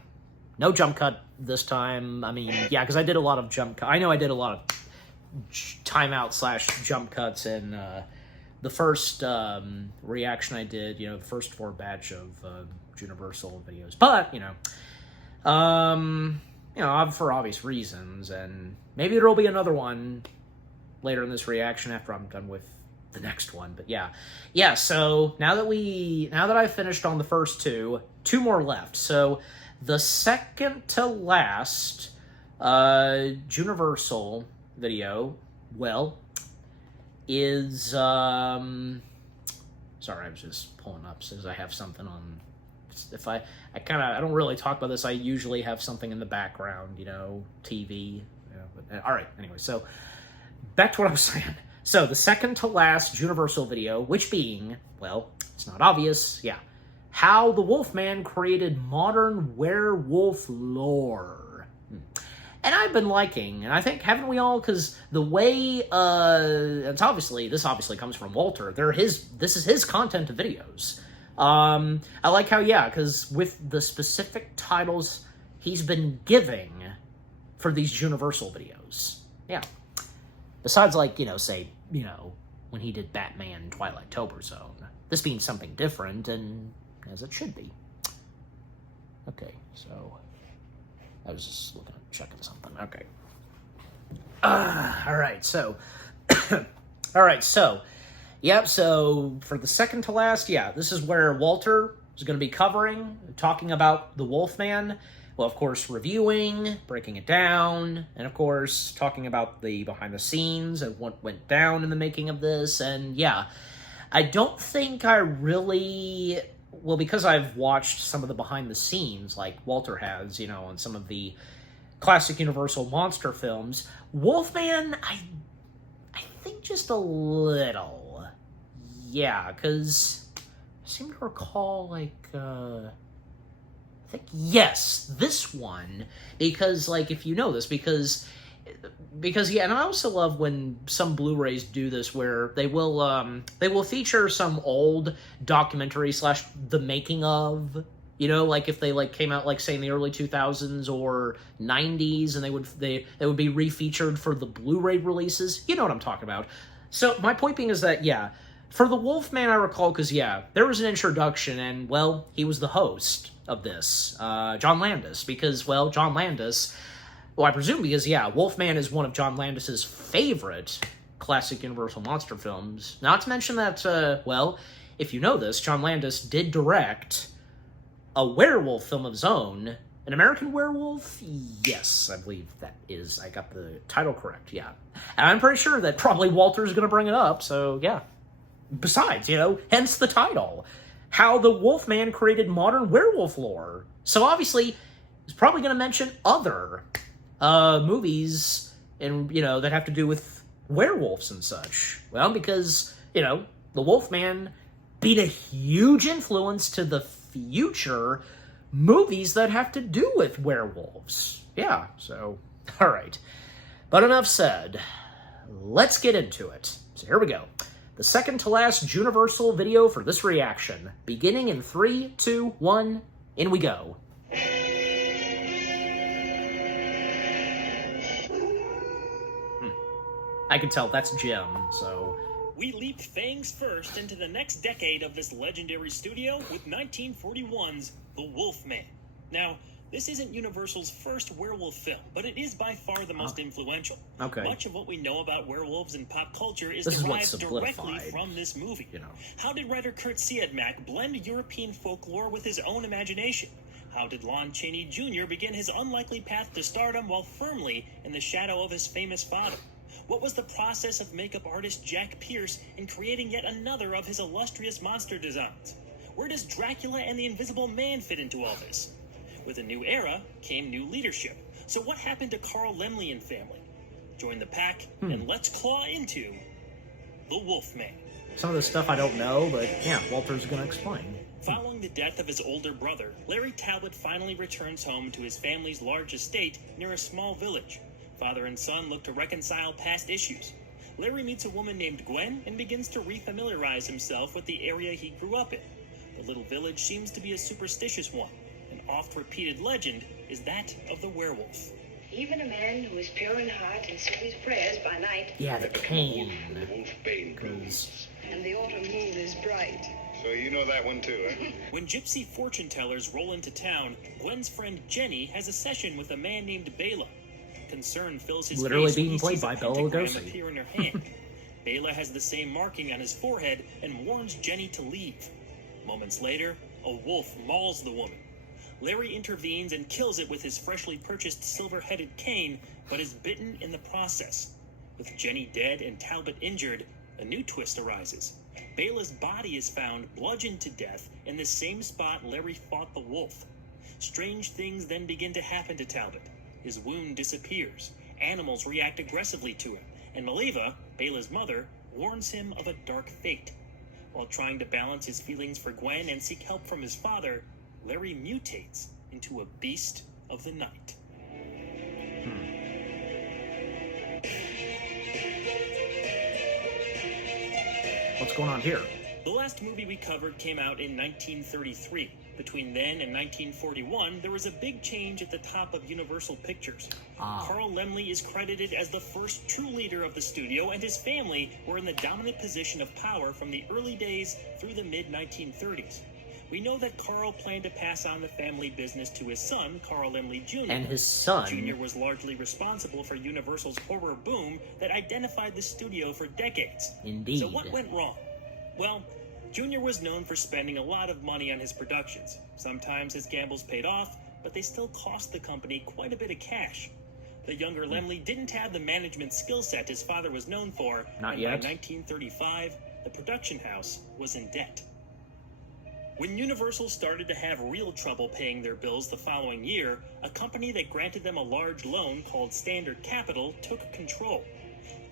no jump cut this time. I mean, yeah, because I did a lot of jump cut. I know I did a lot of timeout / jump cuts in, the first, reaction I did, you know, the first 4 batch of, Juniversal videos, but, you know, for obvious reasons, and maybe there'll be another one later in this reaction after I'm done with the next one, but yeah. Yeah, so now that I finished on the first 2 more left, so the second to last, Juniversal video, well, is, sorry, I was just pulling up, since I have something on... If I don't really talk about this. I usually have something in the background, you know, TV. You know, but, all right, anyway, so back to what I was saying. So the second to last Juniversal video, which being, well, it's not obvious, yeah, how the Wolfman created modern werewolf lore. And I've been liking, and I think, haven't we all? Because the way, this obviously comes from Walter. This is his content of videos. I like how, yeah, because with the specific titles he's been giving for these Juniversal videos. Yeah. Besides, like, you know, say, you know, when he did Batman Twilight Tober Zone. This being something different, and as it should be. Okay, so I was just checking something. Okay. Alright, so... Alright, so... Yep, so for the second to last, yeah, this is where Walter is going to be talking about the Wolfman. Well, of course, reviewing, breaking it down, and of course, talking about the behind the scenes and what went down in the making of this. And yeah, I don't think I really... Well, because I've watched some of the behind the scenes, like Walter has, you know, on some of the classic Universal monster films, Wolfman, I think just a little... Yeah, because I seem to recall, like, I think, yes, this one, because, like, if you know this, because, yeah, and I also love when some Blu-rays do this, where they will feature some old documentary / the making of, you know, like, if they, like, came out, like, say, in the early 2000s or 90s, and they would be refeatured for the Blu-ray releases, you know what I'm talking about. So, my point being is that, yeah, for the Wolfman, I recall, because, yeah, there was an introduction, and, well, he was the host of this, John Landis, because, well, John Landis, well, I presume because, yeah, Wolfman is one of John Landis's favorite classic Universal monster films. Not to mention that, well, if you know this, John Landis did direct a werewolf film of his own. An American Werewolf? Yes, I believe that is. I got the title correct, yeah. And I'm pretty sure that probably Walter's going to bring it up, so, yeah. Besides, you know, hence the title. how the Wolfman created modern werewolf lore. So obviously, he's probably going to mention other movies and that have to do with werewolves and such. Well, because the Wolfman being a huge influence to the future movies that have to do with werewolves. Yeah, so all right. But enough said. Let's get into it. So here we go. The second to last Juniversal video for this reaction. Beginning in 3, 2, 1, in we go. I can tell that's Jim, so... We leap fangs first into the next decade of this legendary studio with 1941's The Wolfman. Now, this isn't Universal's first werewolf film, but it is by far the most influential. Okay. Much of what we know about werewolves in pop culture is This is what derived directly solidified, from this movie. you know. How did writer Kurt Siodmak blend European folklore with his own imagination? How did Lon Chaney Jr. begin his unlikely path to stardom while firmly in the shadow of his famous father? What was the process of makeup artist Jack Pierce in creating yet another of his illustrious monster designs? Where does Dracula and the Invisible Man fit into all this? With a new era came new leadership. So what happened to Carl Laemmle and family? Join the pack and let's claw into The Wolfman. Some of this stuff I don't know, but yeah, Walter's gonna explain. Following the death of his older brother, Larry Talbot finally returns home to his family's large estate near a small village. Father and son look to reconcile past issues. Larry meets a woman named Gwen and begins to refamiliarize himself with the area he grew up in. The little village seems to be a superstitious one. An oft-repeated legend is that of the werewolf. Even a man who is pure in heart and says his prayers by night, Yeah, the cane. The wolf bane Because and the autumn moon is bright. So you know that one too, huh? When gypsy fortune tellers roll into town, Gwen's friend Jenny has a session with a man named Bela. Concern fills his Literally face when being he played sees a by Bela pentagram Lugosi. appear in her hand. Bela has the same marking on his forehead and warns Jenny to leave. Moments later, a wolf mauls the woman. Larry intervenes and kills it with his freshly purchased silver-headed cane, but is bitten in the process. With Jenny dead and Talbot injured, a new twist arises. Bela's body is found bludgeoned to death in the same spot Larry fought the wolf. Strange things then begin to happen to Talbot. His wound disappears, animals react aggressively to him, and Maliva, Bela's mother, warns him of a dark fate. While trying to balance his feelings for Gwen and seek help from his father, Larry mutates into a beast of the night. what's going on here? The last movie we covered came out in 1933. Between then and 1941, there was a big change at the top of Universal Pictures. Carl Laemmle is credited as the first true leader of the studio, and his family were in the dominant position of power from the early days through the mid-1930s. We know that Carl planned to pass on the family business to his son, Carl Laemmle Jr. And his son... Jr. was largely responsible for Universal's horror boom that identified the studio for decades. Indeed. So what went wrong? Well, Jr. was known for spending a lot of money on his productions. Sometimes his gambles paid off, but they still cost the company quite a bit of cash. The younger Laemmle didn't have the management skill set his father was known for. Not and yet. By 1935, the production house was in debt. When Universal started to have real trouble paying their bills the following year, a company that granted them a large loan called Standard Capital took control.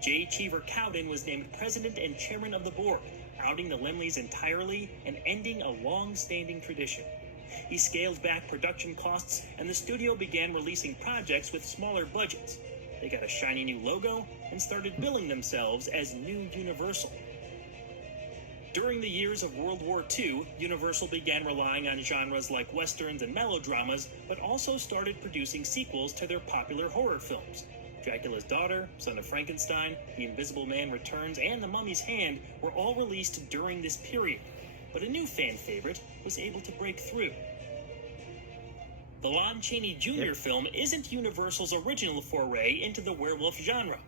J. Cheever Cowden was named president and chairman of the board, outing the Laemmles entirely and ending a long-standing tradition. He scaled back production costs, and the studio began releasing projects with smaller budgets. They got a shiny new logo and started billing themselves as New Universal. During the years of World War II, Universal began relying on genres like westerns and melodramas, but also started producing sequels to their popular horror films. Dracula's Daughter, Son of Frankenstein, The Invisible Man Returns, and The Mummy's Hand were all released during this period, but a new fan favorite was able to break through. The Lon Chaney Jr. film isn't Universal's original foray into the werewolf genre.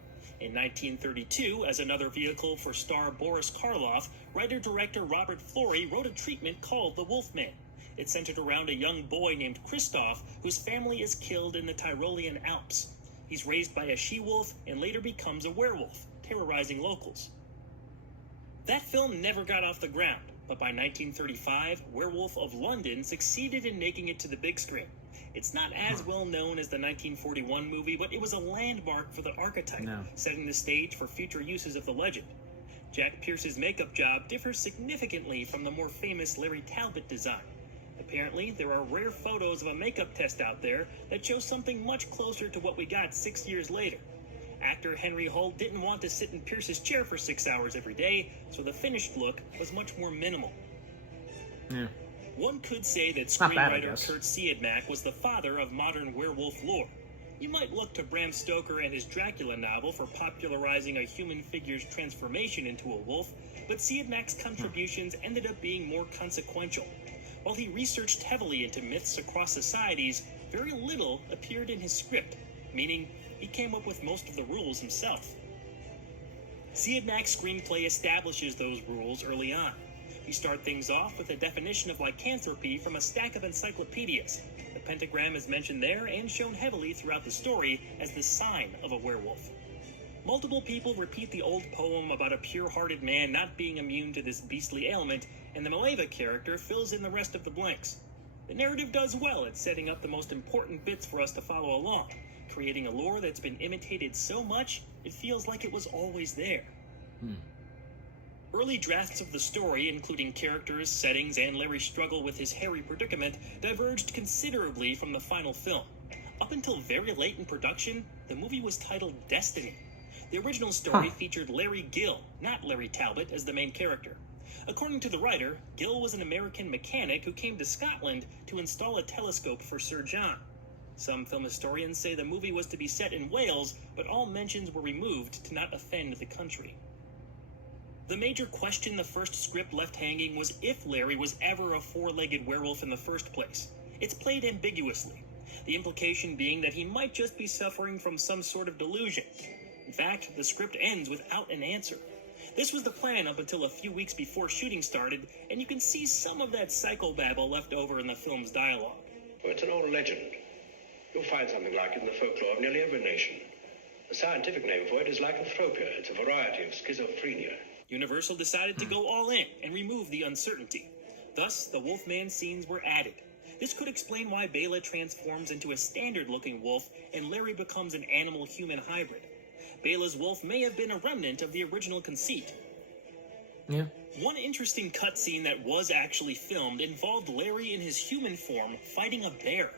In 1932, as another vehicle for star Boris Karloff, writer-director Robert Florey wrote a treatment called The Wolfman. It centered around a young boy named Christoph, whose family is killed in the Tyrolean Alps. He's raised by a she-wolf and later becomes a werewolf, terrorizing locals. That film never got off the ground, But by 1935, Werewolf of London succeeded in making it to the big screen. It's not as well known as the 1941 movie, but it was a landmark for the archetype, setting the stage for future uses of the legend. Jack Pierce's makeup job differs significantly from the more famous Larry Talbot design. Apparently, there are rare photos of a makeup test out there that show something much closer to what we got 6 years later. Actor Henry Hull didn't want to sit in Pierce's chair for 6 hours every day, so the finished look was much more minimal. Yeah. One could say that Not bad, I screenwriter guess. Kurt Siodmak was the father of modern werewolf lore. You might look to Bram Stoker and his Dracula novel for popularizing a human figure's transformation into a wolf, but Siodmak's contributions ended up being more consequential. While he researched heavily into myths across societies, very little appeared in his script, meaning he came up with most of the rules himself. Siodmak's screenplay establishes those rules early on. We start things off with a definition of lycanthropy from a stack of encyclopedias. The pentagram is mentioned there and shown heavily throughout the story as the sign of a werewolf. Multiple people repeat the old poem about a pure-hearted man not being immune to this beastly ailment, and the Maleva character fills in the rest of the blanks. The narrative does well at setting up the most important bits for us to follow along, creating a lore that's been imitated so much it feels like it was always there. Early drafts of the story, including characters, settings, and Larry's struggle with his hairy predicament, diverged considerably from the final film. Up until very late in production, the movie was titled Destiny. The original story featured Larry Gill, not Larry Talbot, as the main character. According to the writer, Gill was an American mechanic who came to Scotland to install a telescope for Sir John. Some film historians say the movie was to be set in Wales, but all mentions were removed to not offend the country. The major question the first script left hanging was if Larry was ever a four-legged werewolf in the first place. It's played ambiguously, the implication being that he might just be suffering from some sort of delusion. In fact, the script ends without an answer. This was the plan up until a few weeks before shooting started, and you can see some of that psychobabble left over in the film's dialogue. Well, it's an old legend. You'll find something like it in the folklore of nearly every nation. The scientific name for it is lycanthropia. It's a variety of schizophrenia. Universal decided to go all in and remove the uncertainty. Thus, the Wolfman scenes were added. This could explain why Bela transforms into a standard-looking wolf and Larry becomes an animal-human hybrid. Bela's wolf may have been a remnant of the original conceit. Yeah. One interesting cutscene that was actually filmed involved Larry in his human form fighting a bear.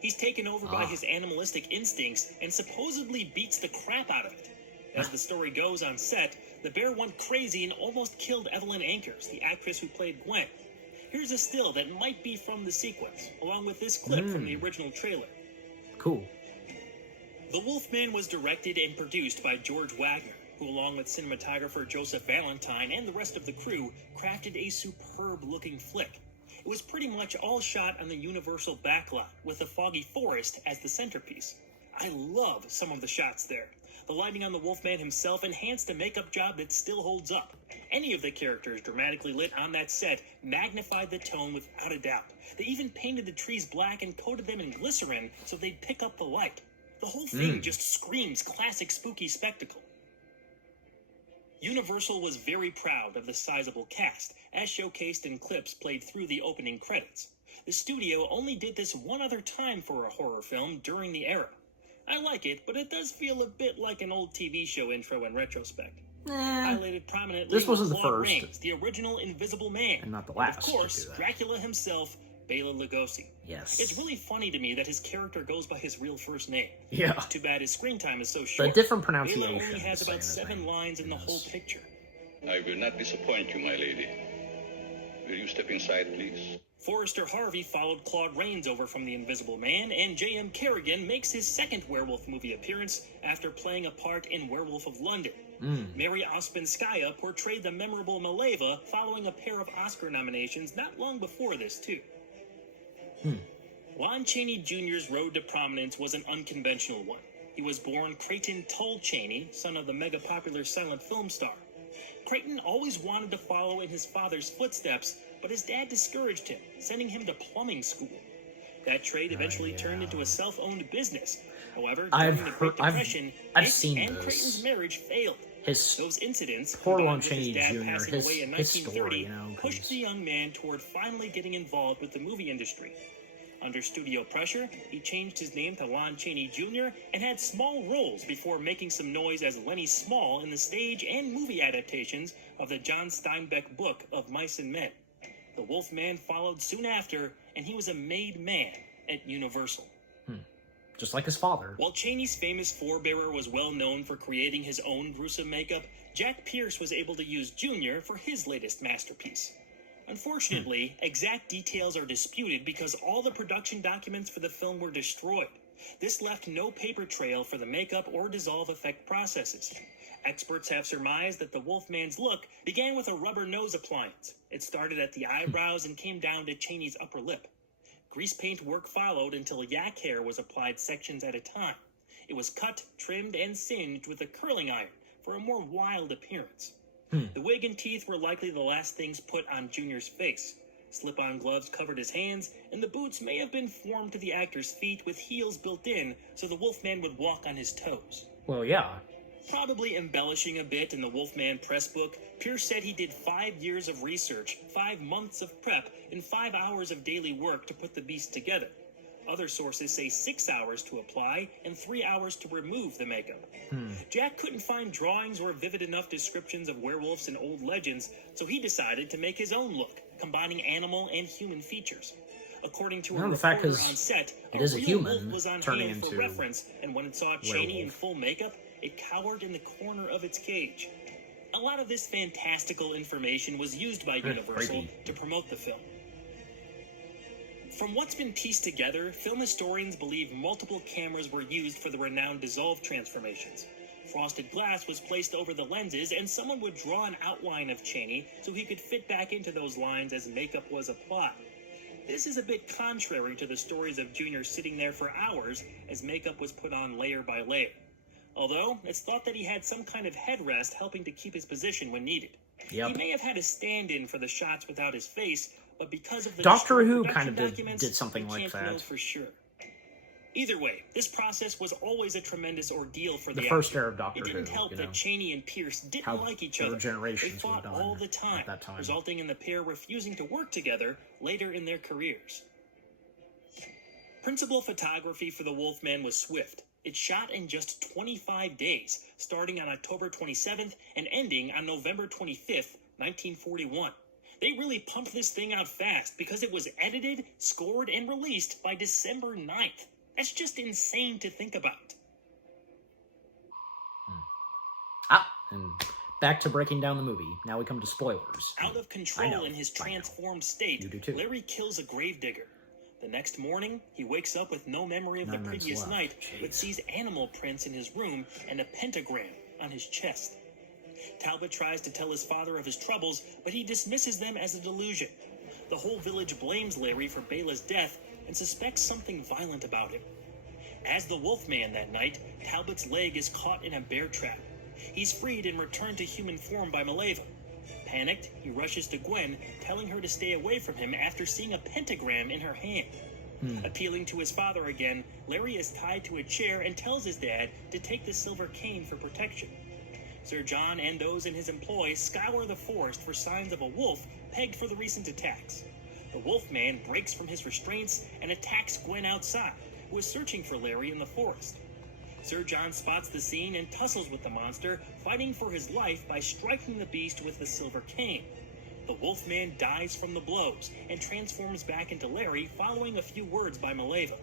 He's taken over by his animalistic instincts and supposedly beats the crap out of it. As the story goes on set, the bear went crazy and almost killed Evelyn Ankers, the actress who played Gwen. Here's a still that might be from the sequence, along with this clip from the original trailer. Cool. The Wolfman was directed and produced by George Wagner, who along with cinematographer Joseph Valentine and the rest of the crew, crafted a superb-looking flick. It was pretty much all shot on the Universal backlot, with the foggy forest as the centerpiece. I love some of the shots there. The lighting on the Wolfman himself enhanced a makeup job that still holds up. Any of the characters dramatically lit on that set magnified the tone without a doubt. They even painted the trees black and coated them in glycerin so they'd pick up the light. The whole thing just screams classic spooky spectacle. Universal was very proud of the sizable cast, as showcased in clips played through the opening credits. The studio only did this one other time for a horror film during the era. I like it, but it does feel a bit like an old TV show intro in retrospect. Highlighted prominently This wasn't the Claude first. Rains, the original Invisible Man. And not the last And to of course, do that. Dracula himself, Bela Lugosi. Yes. It's really funny to me that his character goes by his real first name. Yeah. Too bad his screen time is so short. different Bela pronunciation. only has is saying about his 7 name lines in the in whole this. picture. I will not disappoint you, my lady. Will you step inside, please? Forrester Harvey followed Claude Rains over from The Invisible Man, and J.M. Kerrigan makes his second werewolf movie appearance after playing a part in Werewolf of London. Mary Ospinskaya portrayed the memorable Maleva following a pair of Oscar nominations not long before this, too. Lon Chaney Jr.'s road to prominence was an unconventional one. He was born Creighton Toll Chaney, son of the mega-popular silent film star. Creighton always wanted to follow in his father's footsteps, but his dad discouraged him, sending him to plumbing school. That trade eventually turned into a self-owned business. However, during the Great Depression, I've it seen and this. Creighton's marriage failed. Those incidents, poor Lon combined with his Chaney dad Jr., passing away in his 1930, story, you know, 'cause pushed the young man toward finally getting involved with the movie industry. Under studio pressure, he changed his name to Lon Chaney Jr. and had small roles before making some noise as Lenny Small in the stage and movie adaptations of the John Steinbeck book of Mice and Men. The Wolfman followed soon after, and he was a made man at Universal. just like his father. While Chaney's famous forebearer was well known for creating his own gruesome makeup, Jack Pierce was able to use Jr. for his latest masterpiece. Unfortunately, exact details are disputed because all the production documents for the film were destroyed. This left no paper trail for the makeup or dissolve effect processes. Experts have surmised that the Wolfman's look began with a rubber nose appliance. It started at the eyebrows and came down to Chaney's upper lip. Grease paint work followed until yak hair was applied sections at a time. It was cut, trimmed, and singed with a curling iron for a more wild appearance. The wig and teeth were likely the last things put on Junior's face. Slip-on gloves covered his hands, and the boots may have been formed to the actor's feet with heels built in so the Wolfman would walk on his toes. Well, yeah. Probably embellishing a bit in the Wolfman press book, Pierce said he did 5 years of research, 5 months of prep, and 5 hours of daily work to put the beast together. Other sources say 6 hours to apply and 3 hours to remove the makeup. Jack couldn't find drawings or vivid enough descriptions of werewolves and old legends, so he decided to make his own look, combining animal and human features. According to a the fact reporter is, on set, it is a real human wolf was on turning hand for into reference, and when it saw Chaney in werewolf. full makeup, it cowered in the corner of its cage. A lot of this fantastical information was used by Universal creepy. to promote the film. From what's been pieced together, film historians believe multiple cameras were used for the renowned dissolve transformations. Frosted glass was placed over the lenses, and someone would draw an outline of Chaney so he could fit back into those lines as makeup was applied. This is a bit contrary to the stories of Junior sitting there for hours as makeup was put on layer by layer. Although, it's thought that he had some kind of headrest helping to keep his position when needed. Yep. He may have had a stand-in for the shots without his face, but because of the Doctor destroyed Who production kind of documents, did something we like can't know that. for sure. Either way, this process was always a tremendous ordeal for The the first actor. era of Doctor It didn't Who, help you that know, Chaney and Pierce didn't how like each the other. They generations were fought done all the time, at that time. resulting in the pair refusing to work together later in their careers. Principal photography for The Wolfman was swift. It shot in just 25 days, starting on October 27th and ending on November 25th, 1941. They really pumped this thing out fast because it was edited, scored, and released by December 9th. That's just insane to think about. And back to breaking down the movie. Now we come to spoilers. Out of I control know, in his I know. transformed state, You do too. Larry kills a gravedigger. The next morning, he wakes up with no memory of the 9 minutes previous left. night, but Jeez. sees animal prints in his room and a pentagram on his chest. Talbot tries to tell his father of his troubles, but he dismisses them as a delusion. The whole village blames Larry for Bela's death and suspects something violent about him. As the Wolfman that night, Talbot's leg is caught in a bear trap. He's freed and returned to human form by Maleva. Panicked, he rushes to Gwen, telling her to stay away from him after seeing a pentagram in her hand. Appealing to his father again, Larry is tied to a chair and tells his dad to take the silver cane for protection. Sir John and those in his employ scour the forest for signs of a wolf pegged for the recent attacks. The Wolfman breaks from his restraints and attacks Gwen outside, who is searching for Larry in the forest. Sir John spots the scene and tussles with the monster, fighting for his life by striking the beast with the silver cane. The Wolfman dies from the blows and transforms back into Larry following a few words by Maleva.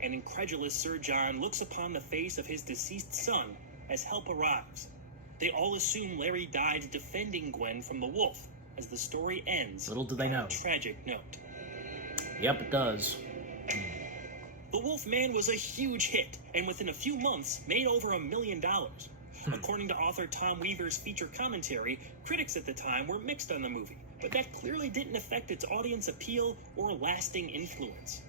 An incredulous Sir John looks upon the face of his deceased son as help arrives. They all assume Larry died defending Gwen from the wolf, as the story ends Little do they on know. a tragic note. Yep, it does. The Wolfman was a huge hit, and within a few months made over $1 million. According to author Tom Weaver's feature commentary, critics at the time were mixed on the movie, but that clearly didn't affect its audience appeal or lasting influence.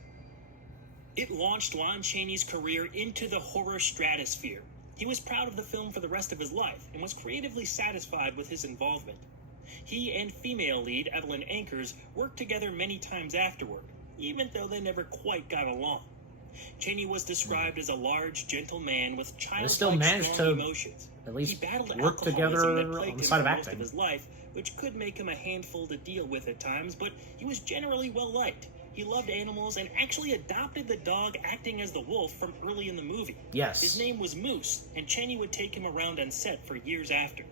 It launched Lon Chaney's career into the horror stratosphere. He was proud of the film for the rest of his life and was creatively satisfied with his involvement. He and female lead Evelyn Ankers worked together many times afterward, even though they never quite got along. Cheney was described as a large, gentle man with still childlike, managed strong to emotions. at least He battled work alcoholism together that on plagued the him side for of most of acting. his life, which could make him a handful to deal with at times, but he was generally well-liked. He loved animals and actually adopted the dog acting as the wolf from early in the movie. Yes. His name was Moose, and Cheney would take him around on set for years after.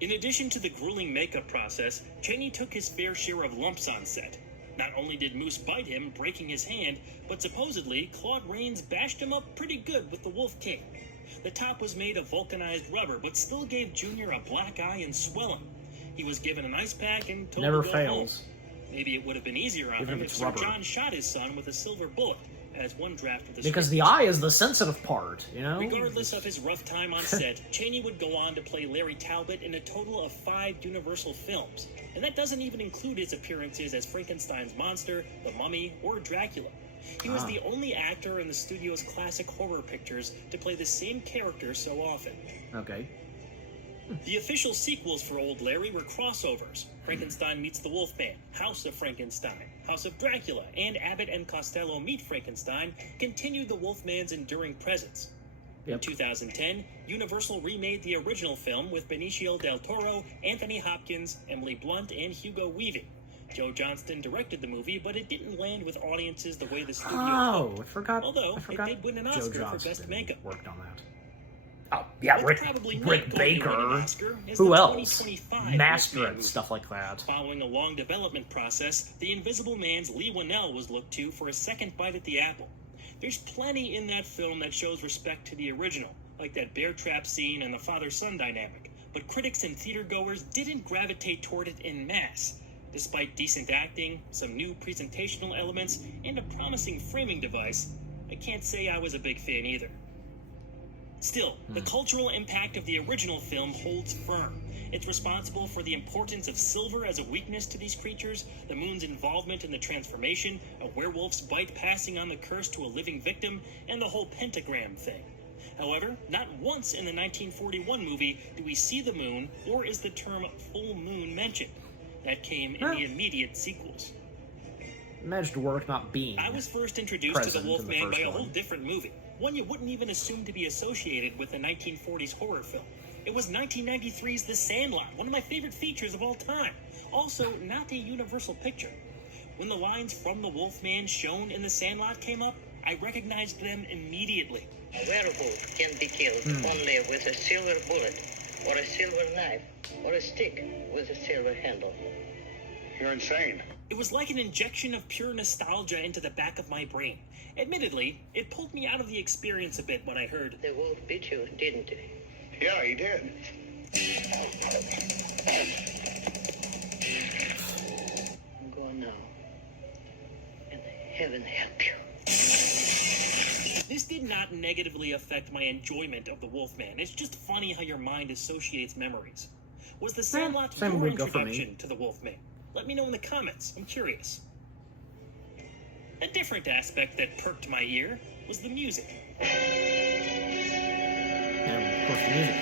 In addition to the grueling makeup process, Cheney took his fair share of lumps on set. Not only did Moose bite him, breaking his hand, but supposedly Claude Rains bashed him up pretty good with the Wolf King. The top was made of vulcanized rubber, but still gave Junior a black eye and swelling. He was given an ice pack and told Never to go fails. home. Maybe it would have been easier on Even him if if it's Sir rubber. John shot his son with a silver bullet, as one draft of the Because script the eye is the sensitive part, you know? Regardless of his rough time on set, Cheney would go on to play Larry Talbot in a total of 5 Universal films. And that doesn't even include his appearances as Frankenstein's monster, the Mummy, or Dracula. He was the only actor in the studio's classic horror pictures to play the same character so often. Okay. The official sequels for Old Larry were crossovers. Frankenstein Meets the Wolfman, House of Frankenstein, House of Dracula, and Abbott and Costello Meet Frankenstein continued the Wolfman's enduring presence. In Yep. 2010, Universal remade the original film with Benicio del Toro, Anthony Hopkins, Emily Blunt, and Hugo Weaving. Joe Johnston directed the movie, but it didn't land with audiences the way the studio hoped. I forgot. Although, I forgot it did win an Joe Oscar for Johnston Best Makeup. worked on that. Oh, yeah, What's Rick probably not Rick going to win an Baker. Oscar is Who the else? 2025 Master Wolfman and movie. stuff like that. Following a long development process, The Invisible Man's Lee Winnell was looked to for a second bite at the apple. There's plenty in that film that shows respect to the original, like that bear trap scene and the father-son dynamic, but critics and theatergoers didn't gravitate toward it en masse. Despite decent acting, some new presentational elements, and a promising framing device, I can't say I was a big fan either. Still, the cultural impact of the original film holds firm. It's responsible for the importance of silver as a weakness to these creatures, the moon's involvement in the transformation, a werewolf's bite passing on the curse to a living victim, and the whole pentagram thing. However, not once in the 1941 movie do we see the moon, or is the term full moon mentioned. That came in the immediate sequels. Managed to work not being. I was first introduced to the present in the Wolfman by first a whole one. different movie, one you wouldn't even assume to be associated with a 1940s horror film. It was 1993's The Sandlot, one of my favorite features of all time. Also, not a Universal picture. When the lines from the Wolfman shown in The Sandlot came up, I recognized them immediately. A werewolf can be killed only with a silver bullet, or a silver knife, or a stick with a silver handle. You're insane. It was like an injection of pure nostalgia into the back of my brain. Admittedly, it pulled me out of the experience a bit when I heard, The wolf bit you, didn't he? Yeah, he did. Go now, and heaven help you. this did not negatively affect my enjoyment of the Wolfman. It's just funny how your mind associates memories. Was The Sandlot same your would go for me. introduction to the Wolfman? Let me know in the comments. I'm curious. A different aspect that perked my ear was the music. And of course, the music.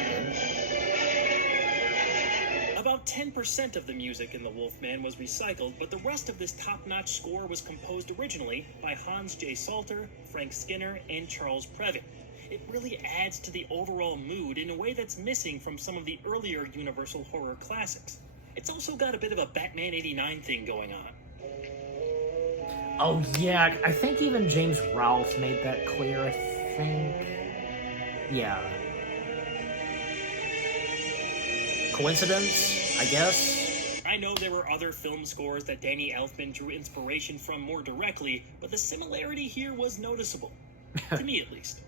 About 10% of the music in The Wolfman was recycled, but the rest of this top-notch score was composed originally by Hans J. Salter, Frank Skinner, and Charles Previn. It really adds to the overall mood in a way that's missing from some of the earlier Universal horror classics. It's also got a bit of a Batman '89 thing going on. Oh yeah, I think even James Ralph made that clear. I think. Yeah. Coincidence, I guess. I know there were other film scores that Danny Elfman drew inspiration from more directly, but the similarity here was noticeable. To me, at least.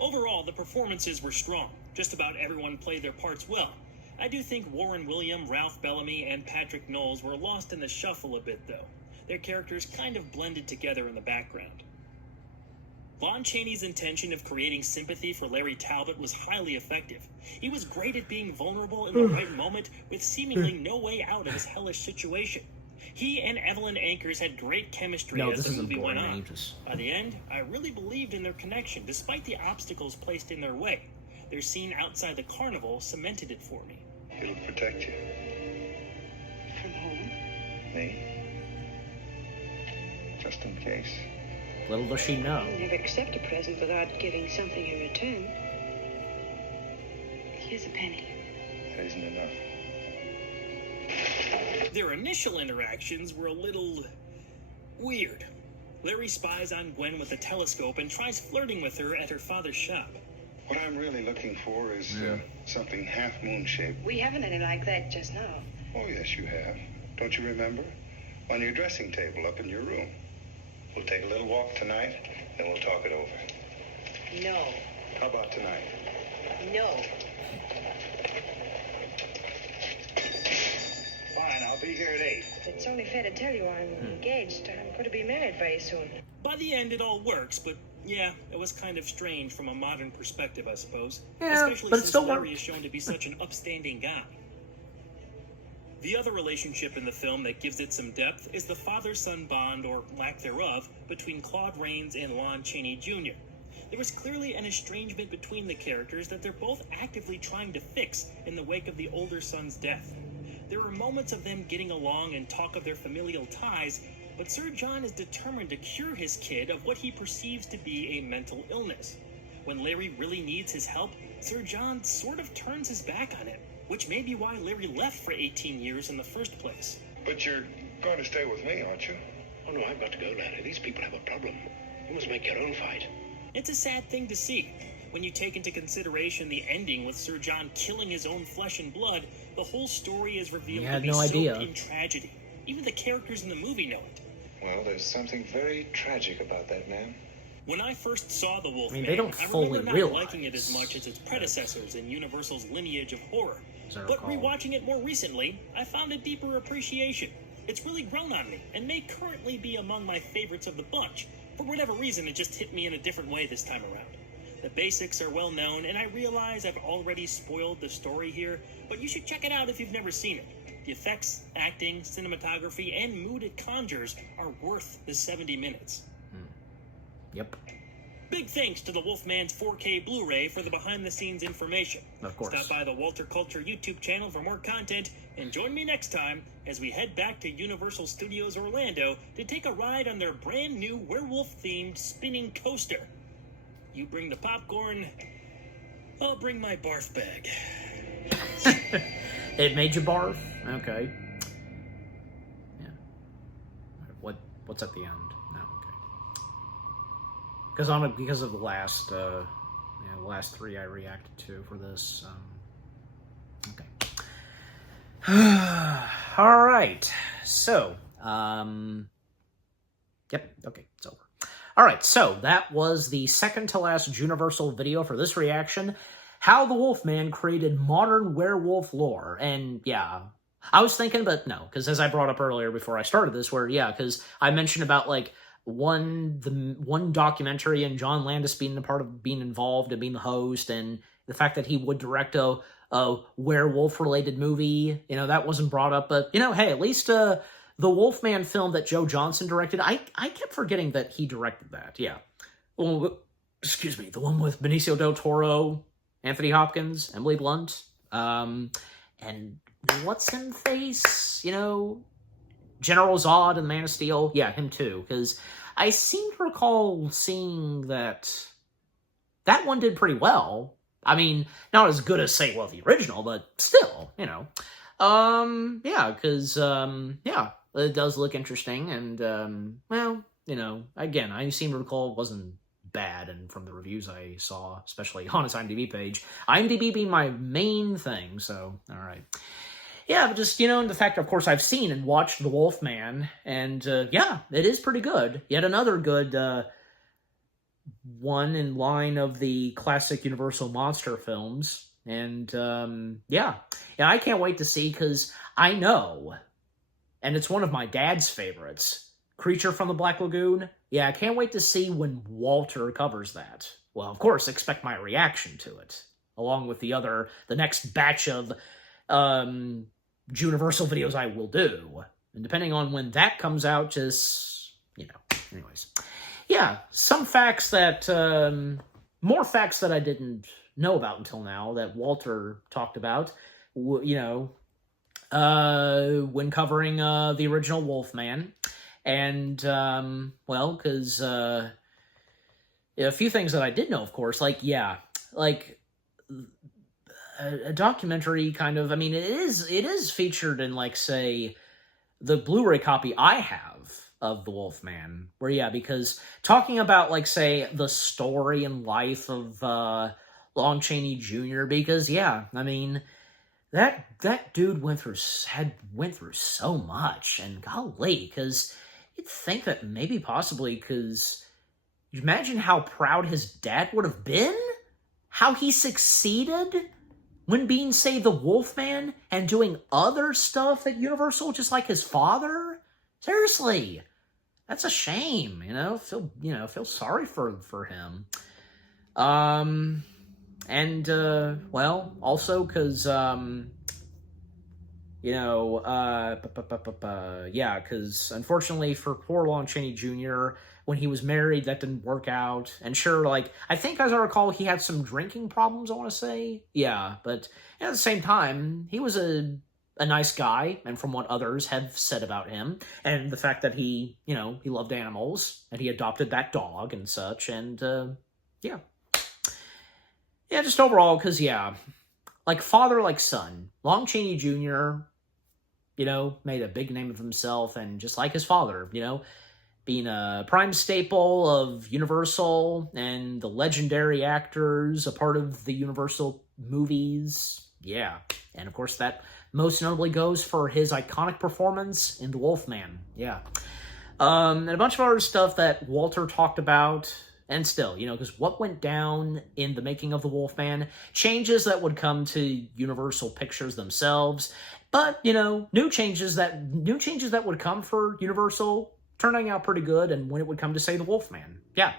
Overall, the performances were strong. Just about everyone played their parts well. I do think Warren William, Ralph Bellamy, and Patrick Knowles were lost in the shuffle a bit, though. Their characters kind of blended together in the background. Lon Chaney's intention of creating sympathy for Larry Talbot was highly effective. He was great at being vulnerable in the right moment, with seemingly no way out of his hellish situation. He and Evelyn Ankers had great chemistry No, as this the isn't movie went boring. on. Ages. By the end, I really believed in their connection, despite the obstacles placed in their way. Their scene outside the carnival cemented it for me. It'll protect you. From whom? Me? just in case. Little does she know. You never accept a present without giving something in return. Here's a penny. That isn't enough. Their initial interactions were a little weird. Larry spies on Gwen with a telescope and tries flirting with her at her father's shop. What I'm really looking for is something half-moon shaped. We haven't any like that just now. Oh, yes, you have. Don't you remember? On your dressing table up in your room. We'll take a little walk tonight, and we'll talk it over. No. How about tonight? No. Fine, I'll be here at 8. It's only fair to tell you I'm engaged. I'm going to be married very soon. By the end, it all works, but yeah, it was kind of strange from a modern perspective, I suppose. Yeah, Especially but it since still Larry worked. is shown to be such an upstanding guy. The other relationship in the film that gives it some depth is the father-son bond, or lack thereof, between Claude Rains and Lon Chaney Jr. There was clearly an estrangement between the characters that they're both actively trying to fix in the wake of the older son's death. There are moments of them getting along and talk of their familial ties, but Sir John is determined to cure his kid of what he perceives to be a mental illness. When Larry really needs his help, Sir John sort of turns his back on him, which may be why Larry left for 18 years in the first place. But you're going to stay with me, aren't you? Oh, no, I've got to go, Larry. These people have a problem. You must make your own fight. It's a sad thing to see. When you take into consideration the ending with Sir John killing his own flesh and blood, the whole story is revealed to be no idea. soaked in tragedy. Even the characters in the movie know it. Well, there's something very tragic about that, man. When I first saw The Wolfman, I mean, they don't fully remember not realize liking it as much as its predecessors in Universal's lineage of horror. As I But recall. rewatching it more recently, I found a deeper appreciation. It's really grown on me, and may currently be among my favorites of the bunch. For whatever reason, it just hit me in a different way this time around. The basics are well known, and I realize I've already spoiled the story here, but you should check it out if you've never seen it. The effects, acting, cinematography, and mood it conjures are worth the 70 minutes. Yep. Big thanks to the Wolfman's 4K Blu-ray for the behind-the-scenes information. Of course. Stop by the Walter Culture YouTube channel for more content, and join me next time as we head back to Universal Studios Orlando to take a ride on their brand new werewolf-themed spinning coaster. You bring the popcorn, I'll bring my barf bag. It made you barf? Okay. Yeah. What's at the end? No, okay. Because of the last the last 3 I reacted to for this. Okay. All right. So, yep. Okay, it's over. All right. So that was the second to last Juniversal video for this reaction. How the Wolfman created modern werewolf lore. And yeah, I was thinking, but no, because as I brought up earlier before I started this, because I mentioned about like the one documentary and John Landis being a part of being involved and being the host, and the fact that he would direct a werewolf related movie, that wasn't brought up. But hey, at least the Wolfman film that Joe Johnston directed, I kept forgetting that he directed that. Yeah, well, excuse me, the one with Benicio del Toro, Anthony Hopkins, Emily Blunt, and what's him face? General Zod and Man of Steel. Yeah, him too. Because I seem to recall seeing that one did pretty well. I mean, not as good as, say, the original, but still, yeah, because, it does look interesting, and, again, I seem to recall it wasn't bad, and from the reviews I saw, especially on his IMDb page, IMDb being my main thing, so, alright. Yeah, but just, and the fact, of course, I've seen and watched The Wolfman, and, it is pretty good. Yet another good, one in line of the classic Universal monster films, and, I can't wait to see, because I know, and it's one of my dad's favorites, Creature from the Black Lagoon. Yeah, I can't wait to see when Walter covers that. Well, of course, expect my reaction to it, along with the next batch of, Juniversal videos I will do. And depending on when that comes out, just, anyways. Yeah, some facts that, more facts that I didn't know about until now that Walter talked about, when covering, the original Wolfman. And, well, because a few things that I did know, of course, like, yeah, like, a documentary kind of, I mean, it is featured in, like, say, the Blu-ray copy I have of The Wolfman, where, yeah, because talking about, like, say, the story and life of Lon Chaney Jr., because, yeah, I mean, that dude went through so much, and golly, because you'd think that maybe possibly, because you imagine how proud his dad would have been? How he succeeded when being, say, the Wolfman and doing other stuff at Universal, just like his father? Seriously, that's a shame, feel sorry for him. And, well, also, because, yeah, because unfortunately for poor Lon Chaney Jr., when he was married, that didn't work out. And sure, like, I think, as I recall, he had some drinking problems, I want to say. Yeah, but at the same time, he was a nice guy, and from what others have said about him, and the fact that he loved animals, and he adopted that dog and such, and, yeah. Yeah, just overall, because, yeah, like father, like son, Lon Chaney Jr., made a big name of himself, and just like his father, being a prime staple of Universal and the legendary actors, a part of the Universal movies, yeah. And of course, that most notably goes for his iconic performance in The Wolfman, yeah. And a bunch of other stuff that Walter talked about, and still, because what went down in the making of The Wolfman, changes that would come to Universal Pictures themselves, but, new changes that would come for Universal turning out pretty good, and when it would come to, say, The Wolfman. Yeah.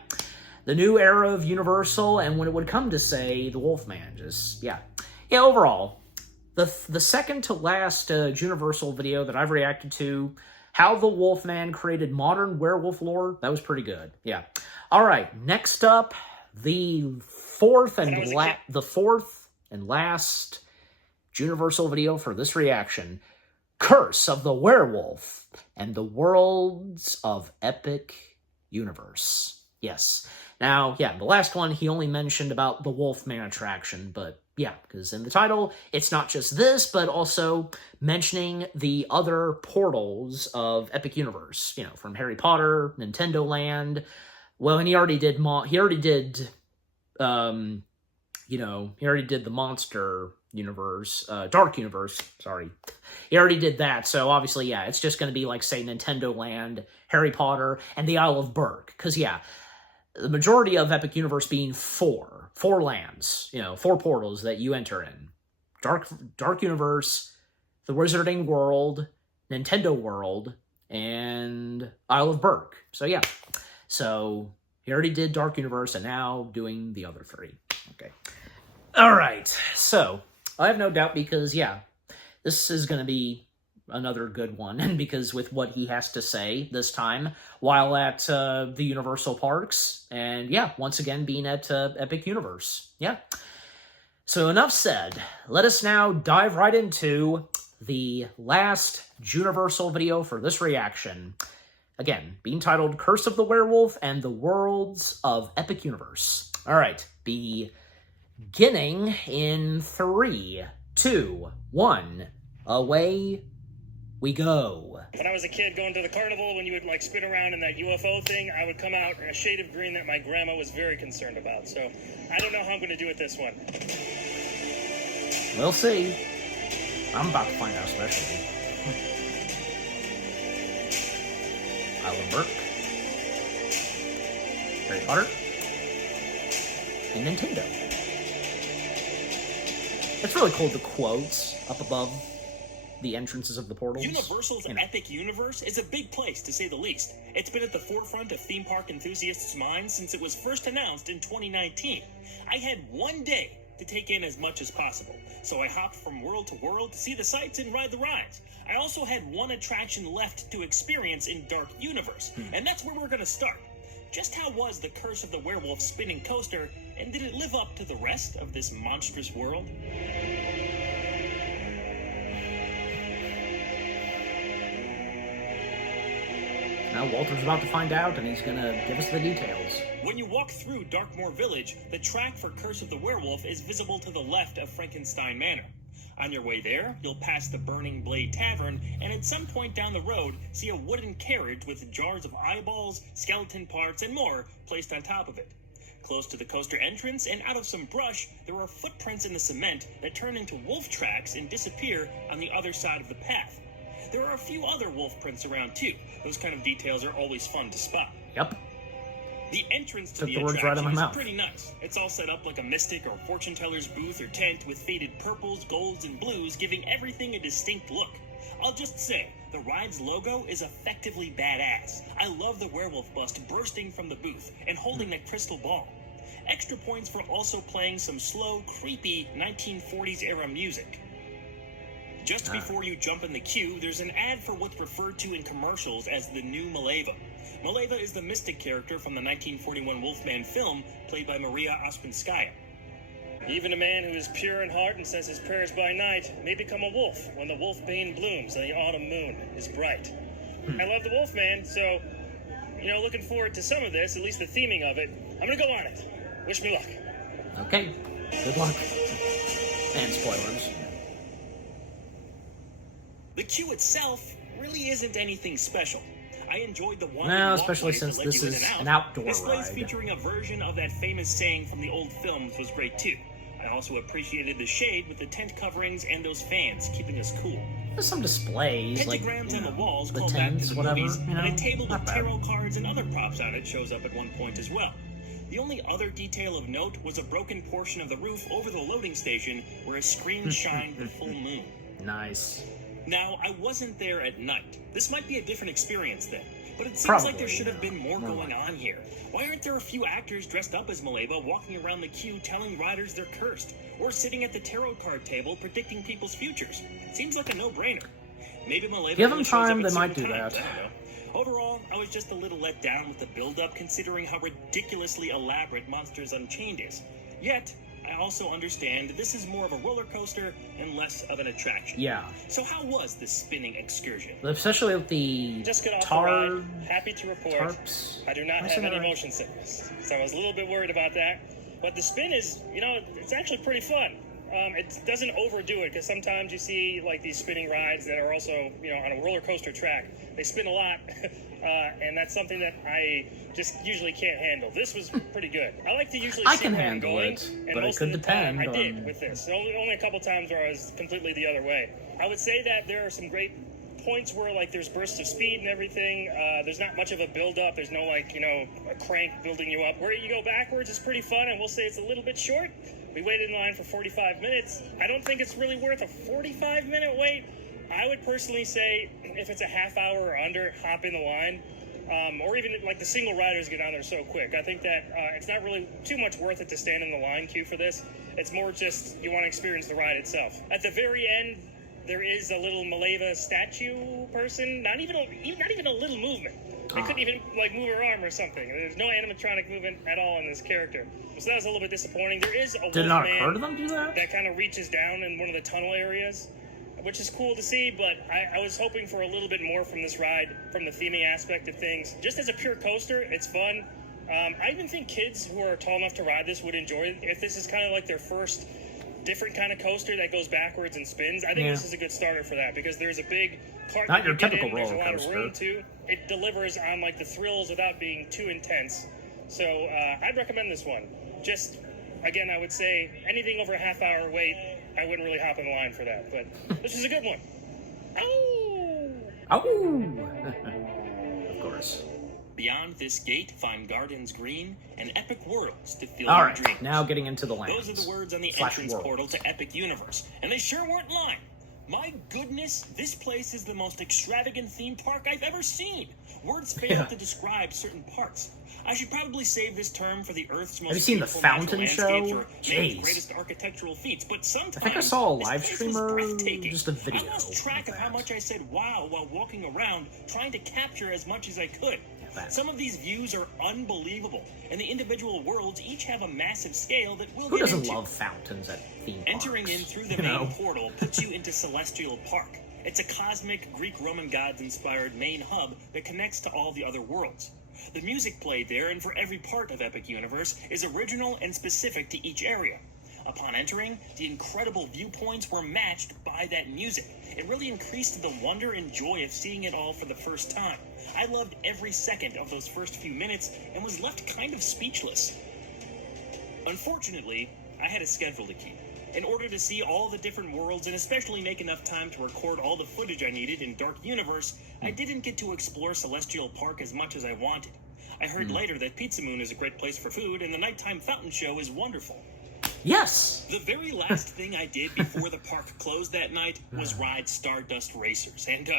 The new era of Universal, and when it would come to, say, The Wolfman, just, yeah. Yeah, overall, the second to last Juniversal video that I've reacted to, how the Wolfman created modern werewolf lore, that was pretty good. Yeah. All right, next up, the fourth and last Juniversal video for this reaction, Curse of the Werewolf and the Worlds of Epic Universe. Yes. Now, yeah, the last one, he only mentioned about the Wolfman attraction, but yeah, because in the title, it's not just this, but also mentioning the other portals of Epic Universe, from Harry Potter, Nintendo Land. Well, and he already did the Monster Universe, Dark Universe, sorry. He already did that, so obviously, yeah, it's just going to be like, say, Nintendo Land, Harry Potter, and the Isle of Berk, because, yeah, the majority of Epic Universe being four lands, 4 portals that you enter in. Dark Universe, the Wizarding World, Nintendo World, and Isle of Berk. So, yeah. So, he already did Dark Universe, and now doing the other 3. Okay. All right. So, I have no doubt because, yeah, this is going to be another good one, and because with what he has to say this time while at the Universal Parks, and yeah, once again being at Epic Universe. Yeah. So enough said. Let us now dive right into the last Juniversal video for this reaction. Again, being titled Curse of the Werewolf and the Worlds of Epic Universe. All right, beginning in 3, 2, 1, away we go. When I was a kid going to the carnival, when you would spin around in that UFO thing, I would come out in a shade of green that my grandma was very concerned about. So I don't know how I'm going to do it this one. We'll see. I'm about to find out, especially. Isle of Berk, Harry Potter, and Nintendo. It's really cool, the quotes up above the entrances of the portals. Universal's Epic Universe is a big place, to say the least. It's been at the forefront of theme park enthusiasts' minds since it was first announced in 2019. I had one day to take in as much as possible, so I hopped from world to world to see the sights and ride the rides. I also had one attraction left to experience in Dark Universe, and that's where we're going to start. Just how was the Curse of the Werewolf spinning coaster, and did it live up to the rest of this monstrous world? Well, Walter's about to find out, and he's gonna give us the details. When you walk through Darkmoor Village, the track for Curse of the Werewolf is visible to the left of Frankenstein Manor. On your way there, you'll pass the Burning Blade Tavern, and at some point down the road, see a wooden carriage with jars of eyeballs, skeleton parts, and more placed on top of it. Close to the coaster entrance and out of some brush, there are footprints in the cement that turn into wolf tracks and disappear on the other side of the path. There are a few other wolf prints around too. Those kind of details are always fun to spot. Yep. The entrance to Took the the words right out of attraction my is mouth. pretty nice. It's all set up like a mystic or fortune teller's booth or tent with faded purples, golds, and blues, giving everything a distinct look. I'll just say, the ride's logo is effectively badass. I love the werewolf bust bursting from the booth and holding that crystal ball. Extra points for also playing some slow, creepy 1940s era music. Just before you jump in the queue, there's an ad for what's referred to in commercials as the new Maleva. Maleva is the mystic character from the 1941 Wolfman film, played by Maria Ospinskaya. Even a man who is pure in heart and says his prayers by night may become a wolf when the wolfbane blooms and the autumn moon is bright. I love the Wolfman, so, looking forward to some of this, at least the theming of it. I'm gonna go on it. Wish me luck. Okay. Good luck. And spoilers. The queue itself really isn't anything special. I enjoyed the one. No, especially since this is an outdoor Displays ride. featuring a version of that famous saying from the old films was great too. I also appreciated the shade with the tent coverings and those fans keeping us cool. There's some displays, like, Pentagrams on the walls the call back to tents, the whatever, movies, and a table not with bad. tarot cards and other props on it shows up at one point as well. The only other detail of note was a broken portion of the roof over the loading station where a screen shined the full moon. Nice. Now, I wasn't there at night. This might be a different experience then, but it seems Probably, like there should have yeah. been more going on here. Why aren't there a few actors dressed up as Maleva walking around the queue telling riders they're cursed, or sitting at the tarot card table predicting people's futures? Seems like a no-brainer. Maybe Maleva Give them only shows time, up at they might certain do times, that. I don't know. Overall, I was just a little let down with the build-up considering how ridiculously elaborate Monsters Unchained is. Yet, I also understand this is more of a roller coaster and less of an attraction. Yeah. So how was this spinning excursion? Especially with the Just got off the tar... ride. Happy to report tarps. I do not Am I have saying any that right? motion sickness. So I was a little bit worried about that. But the spin is, it's actually pretty fun. It doesn't overdo it, because sometimes you see like these spinning rides that are also, on a roller coaster track. They spin a lot, and that's something that I just usually can't handle. This was pretty good. I like to usually I see can where I'm handle going, it, and but it most could of the time depend I did on- with this. Only a couple times where I was completely the other way. I would say that there are some great points where like there's bursts of speed and everything. There's not much of a build up. There's no a crank building you up. Where you go backwards is pretty fun, and we'll say it's a little bit short. We waited in line for 45 minutes. I don't think it's really worth a 45-minute wait. I would personally say if it's a half hour or under, hop in the line. Or even like the single riders get on there so quick. I think that it's not really too much worth it to stand in the line queue for this. It's more just you want to experience the ride itself. At the very end, there is a little Maleva statue person. Not even a little movement. They couldn't even move her arm or something. There's no animatronic movement at all in this character. So that was a little bit disappointing. There is a Did not wolfman hurt them do that? that kind of reaches down in one of the tunnel areas, which is cool to see, but I was hoping for a little bit more from this ride, from the theming aspect of things. Just as a pure coaster, it's fun. I even think kids who are tall enough to ride this would enjoy it. If this is kind of like their first different kind of coaster that goes backwards and spins, I think this is a good starter for that, because there's a big cart Not that your you get typical in, there's a roller lot of coaster. room too. It delivers on the thrills without being too intense. So I'd recommend this one. Just, again, I would say anything over a half hour wait, I wouldn't really hop in line for that, but this is a good one. Ow! Oh! Of course. Beyond this gate, find gardens green and epic worlds to fill All your right, dreams. now getting into the lands. Those are the words on the Slash entrance world. portal to Epic Universe, and they sure weren't lying. My goodness, this place is the most extravagant theme park I've ever seen. Words fail to describe certain parts. I should probably save this term for the Earth's most Have you seen the beautiful natural fountain landscapes show? or maybe the Jeez. greatest architectural feats, but sometimes I think I saw a this live place was streamer, breathtaking. just a video I lost track of of how that. much I said wow while walking around, trying to capture as much as I could. that. Some of these views are unbelievable, and the individual worlds each have a massive scale that we'll Who get doesn't into. love fountains at theme parks? Entering in through the you main know? portal puts you into Celestial Park, It's a cosmic, Greek-Roman gods-inspired main hub that connects to all the other worlds. The music played there and for every part of Epic Universe is original and specific to each area. Upon entering, the incredible viewpoints were matched by that music. It really increased the wonder and joy of seeing it all for the first time. I loved every second of those first few minutes and was left kind of speechless. Unfortunately, I had a schedule to keep. In order to see all the different worlds and especially make enough time to record all the footage I needed in Dark Universe, I didn't get to explore Celestial Park as much as I wanted. I heard later that Pizza Moon is a great place for food and the nighttime fountain show is wonderful. Yes! The very last thing I did before the park closed that night was ride Stardust Racers, and,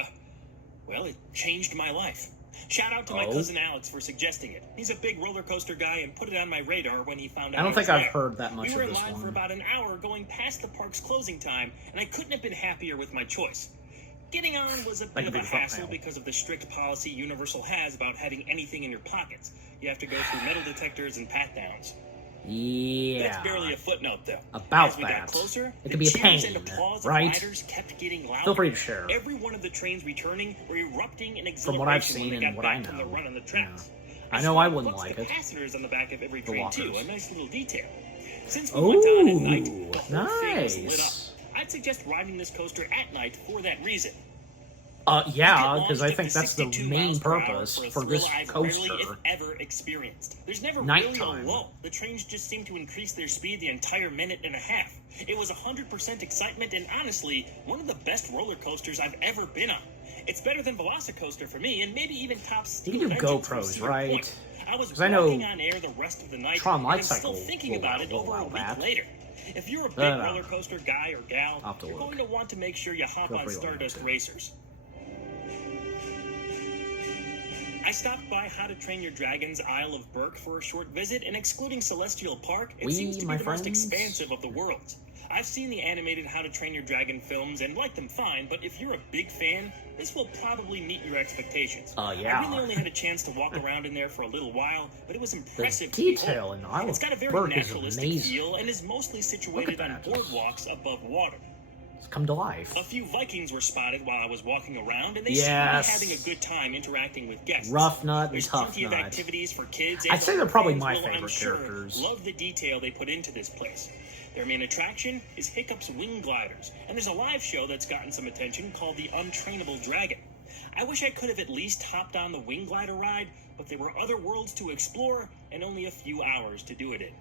well, it changed my life. Shout out to my cousin Alex for suggesting it. He's a big roller coaster guy and put it on my radar when he found out I don't think was I've there. heard that much We were of in this line for one. about an hour going past the park's closing time, and I couldn't have been happier with my choice. Getting on was a bit of a hassle because of the strict policy Universal has about having anything in your pockets. You have to go through metal detectors and pat-downs. Yeah. That's barely a footnote, though. About As we got that. closer, It the could be a cheers pain, and applause right? of riders kept getting louder. Feel free to share. Every one of the trains returning were erupting in From what I've exhilaration seen when they and got what I back from the know. run on the tracks. I know I wouldn't Plus like the it. capacitors on the back of every The train too, walkers. a nice little detail. Since we went on at night, Ooh, the whole thing was lit up. nice. I'd suggest riding this coaster at night for that reason. Yeah, Get because I launched think at that's the 62 main miles per hour purpose a for this thrill I've coaster. rarely, if ever, experienced. There's never Nighttime. really a lull. The trains just seem to increase their speed the entire minute and a half. It was 100% excitement and honestly, one of the best roller coasters I've ever been on. It's better than Velocicoaster for me, and maybe even tops You can do GoPros, right? I was 'Cause I know walking on air the rest of the night, Tron and Light I'm still Cycle thinking will about it over a allow week that. later. If you're a big But, roller coaster guy or gal, I'll have to you're look. going to want to make sure you hop Feel on free to let me know, Stardust too. Racers. I stopped by How to Train Your Dragon's Isle of Berk for a short visit, and excluding Celestial Park, it seems to be my the most friends. expansive of the worlds. I've seen the animated How to Train Your Dragon films and like them fine, but if you're a big fan, this will probably meet your expectations. Yeah. I really only had a chance to walk around in there for a little while, but it was The impressive to detail behold. in Isle It's got a of very Berk is naturalistic amazing. feel and is mostly situated on that. boardwalks above water. It's come to life. A few Vikings were spotted while I was walking around, and they Yes. seemed to be having a good time interacting with guests. Rough Nut and There's Tough plenty of Nut. activities for kids. I'd and say they're older probably fans my will, I'm favorite sure, characters. Love the detail they put into this place. Their main attraction is Hiccup's Wing Gliders, and there's a live show that's gotten some attention called the Untrainable Dragon. I wish I could have at least hopped on the Wing Glider ride, but there were other worlds to explore and only a few hours to do it in.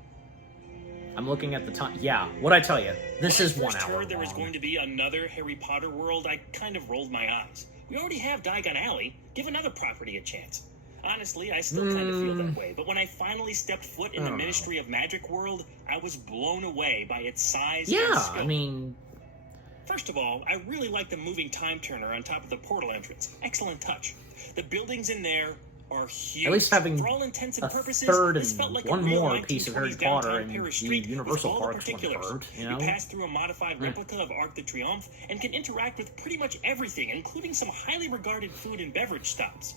I'm looking at the time. Yeah, what'd I tell you? This When is I 1 first hour heard there was long. going to be another Harry Potter world, I kind of rolled my eyes. We already have Diagon Alley. Give another property a chance. Honestly, I still kind of feel that way, but when I finally stepped foot in the Ministry of Magic world, I was blown away by its size and Yeah, scope. I mean, First of all, I really like the moving time turner on top of the portal entrance. Excellent touch. The buildings in there are huge. at least having For all intents and a purposes, third this and felt like a one real more piece of Harry 1920s Potter downtown and Paris the street Universal with all the Parks one particulars. third, you know? You pass through a modified replica of Arc de Triomphe and can interact with pretty much everything, including some highly regarded food and beverage stops.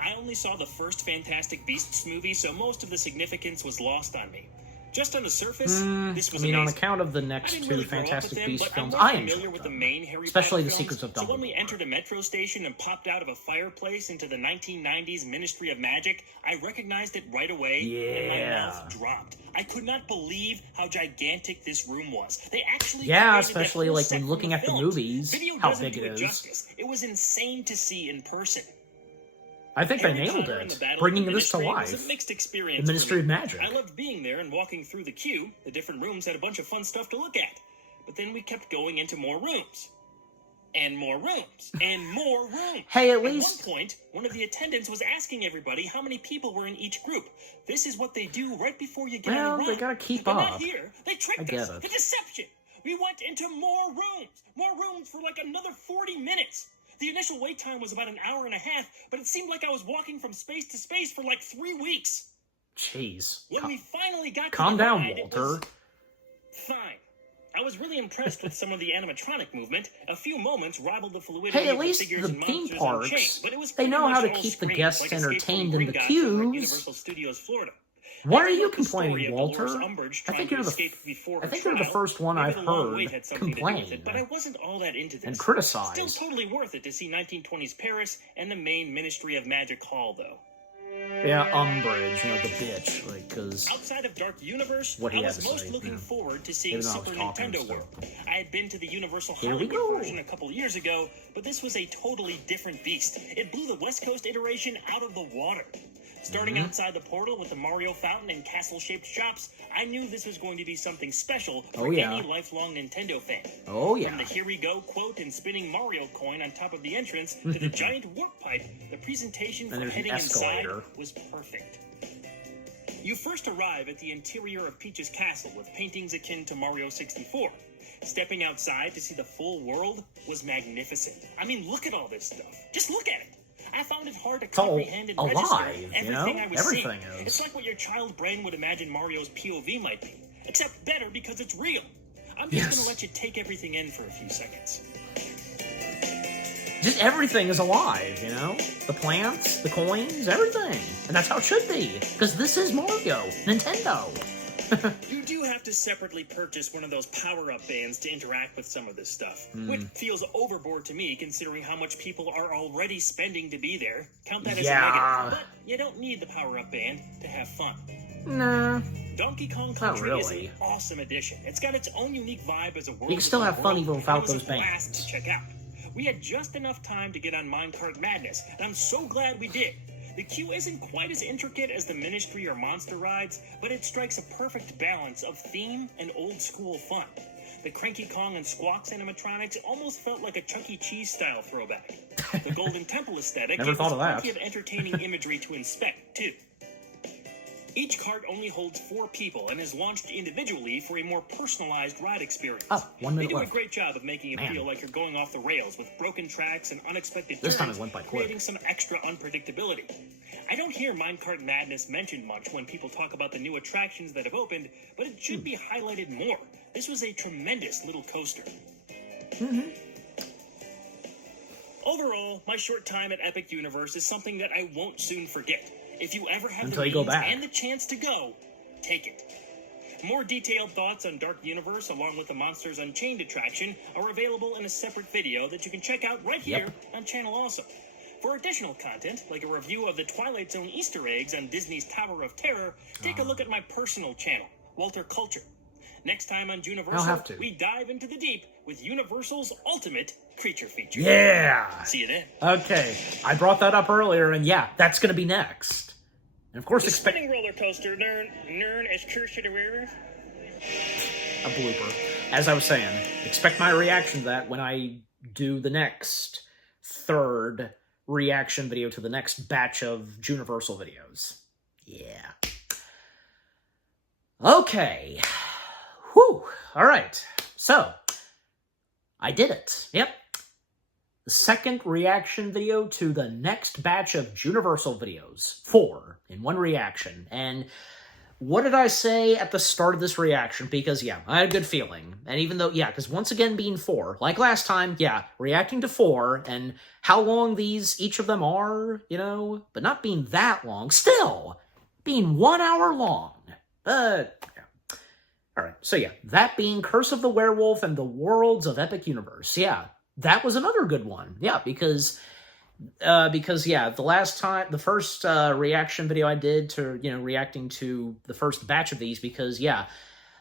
I only saw the first Fantastic Beasts movie, so most of the significance was lost on me. Just on the surface, this I was mean, on amazing. account of the I next didn't two really grow up with Fantastic them, Beasts but films, I'm more I familiar enjoyed with the them. main Harry Especially Potter The Secrets films, of So when we Dumbledore. entered a metro station and popped out of a fireplace into the 1990s Ministry of Magic, I recognized it right away, and my Yeah. mouth dropped. I could not believe how gigantic this room was. They actually Yeah, created that especially whole like set when from looking at the films. movies, Video how doesn't big do it is. justice. It was insane to see in person. I think they Harry nailed Potter and the it, Battle of bringing the this to Ministry was life. a mixed experience The for Ministry me. of Magic. I loved being there and walking through the queue. The different rooms had a bunch of fun stuff to look at. But then we kept going into more rooms. And more rooms. And more rooms. Hey, at At least- one point, one of the attendants was asking everybody how many people were in each group. This is what they do right before you get Well, on the they ride. gotta keep but up. not here. They I tricked get us. it. The deception. We went into more rooms. More rooms for like another 40 minutes. The initial wait time was about an hour and a half, but it seemed like I was walking from space to space for like 3 weeks. Jeez. When we finally got Calm to the down, ride, it Walter. was fine. I was really impressed with some of the animatronic movement. A few moments rivaled the fluidity Hey, at of the least figures the and theme monsters on chain, parks, but it was they pretty know how much to all keep the screens, guests like Escape from entertained in the Gringotts over at queues. Universal Studios Florida. Why are I you wrote the story complaining, of Walter? Dolores Umbridge I trying think to you're the escape before her I think you're the trial. first one Maybe I've the long heard wait had something to do with complain it, but I wasn't all that into this. and criticize. Still totally worth it to see 1920s Paris and the main Ministry of Magic Hall, though. Yeah, Umbridge, you know, the bitch, like, because Outside of Dark Universe, what he I had was to most say, looking yeah. forward to seeing Even though I was Super talking and Nintendo stuff. World. I had been to the Universal Here we Hollywood go. version a couple years ago, but this was a totally different beast. It blew the West Coast iteration out of the water. Starting outside the portal with the Mario fountain and castle-shaped shops, I knew this was going to be something special for any lifelong Nintendo fan. Oh, yeah. From the "Here we go" quote and spinning Mario coin on top of the entrance to the giant warp pipe, the presentation for there's an heading inside escalator. was perfect. You first arrive at the interior of Peach's castle with paintings akin to Mario 64. Stepping outside to see the full world was magnificent. I mean, look at all this stuff. Just look at it. I found it hard to comprehend and register alive, everything you know? I was Everything seeing. is. It's like what your child brain would imagine Mario's POV might be, except better because it's real. I'm just going to let you take everything in for a few seconds. Just everything is alive, you know? The plants, the coins, everything. And that's how it should be, because this is Mario, Nintendo. You do have to separately purchase one of those power-up bands to interact with some of this stuff, which feels overboard to me considering how much people are already spending to be there. Count that as a negative, but you don't need the power-up band to have fun. Nah. Donkey Kong Country is an awesome addition. It's got its own unique vibe as a world. You can still have fun even without those bands. bands. To check out. We had just enough time to get on Minecart Madness, and I'm so glad we did. The queue isn't quite as intricate as the Ministry or Monster rides, but it strikes a perfect balance of theme and old-school fun. The Cranky Kong and Squawks animatronics almost felt like a Chuck E. Cheese style throwback. The Golden Temple aesthetic Never gave thought us of that. plenty of entertaining imagery to inspect, too. Each cart only holds 4 people and is launched individually for a more personalized ride experience. Oh, 1 minute They do left. a great job of making it Man. feel like you're going off the rails with broken tracks and unexpected This time turns, it went by quick. creating some extra unpredictability. I don't hear Minecart Madness mentioned much when people talk about the new attractions that have opened, but it should be highlighted more. This was a tremendous little coaster. Overall, my short time at Epic Universe is something that I won't soon forget. If you ever have Until the you go means back. and the chance to go, take it. More detailed thoughts on Dark Universe along with the Monsters Unchained attraction are available in a separate video that you can check out right here on channel also. For additional content, like a review of the Twilight Zone Easter eggs on Disney's Tower of Terror, take a look at my personal channel, Walter Culture. Next time on I'll have Juniversal, to. we dive into the deep with Universal's ultimate creature feature. Yeah! See you then. Okay, I brought that up earlier, and yeah, that's gonna be next. And of course, The expect spinning roller coaster known as Cursor to River. a blooper. As I was saying, expect my reaction to that when I do the next third reaction video to the next batch of Juniversal videos. Yeah. Okay. Whew. All right. So, I did it. Yep. The second reaction video to the next batch of Juniversal videos. 4 in one reaction. And what did I say at the start of this reaction? Because, yeah, I had a good feeling. And even though, yeah, because once again being 4, like last time, yeah, reacting to 4, and how long each of them are, you know, but not being that long, still being 1 hour long. But, yeah. Alright, so yeah, that being Curse of the Werewolf and the Worlds of Epic Universe. Yeah, that was another good one. Yeah, because yeah, the first reaction video I did to, you know, reacting to the first batch of these, because, yeah,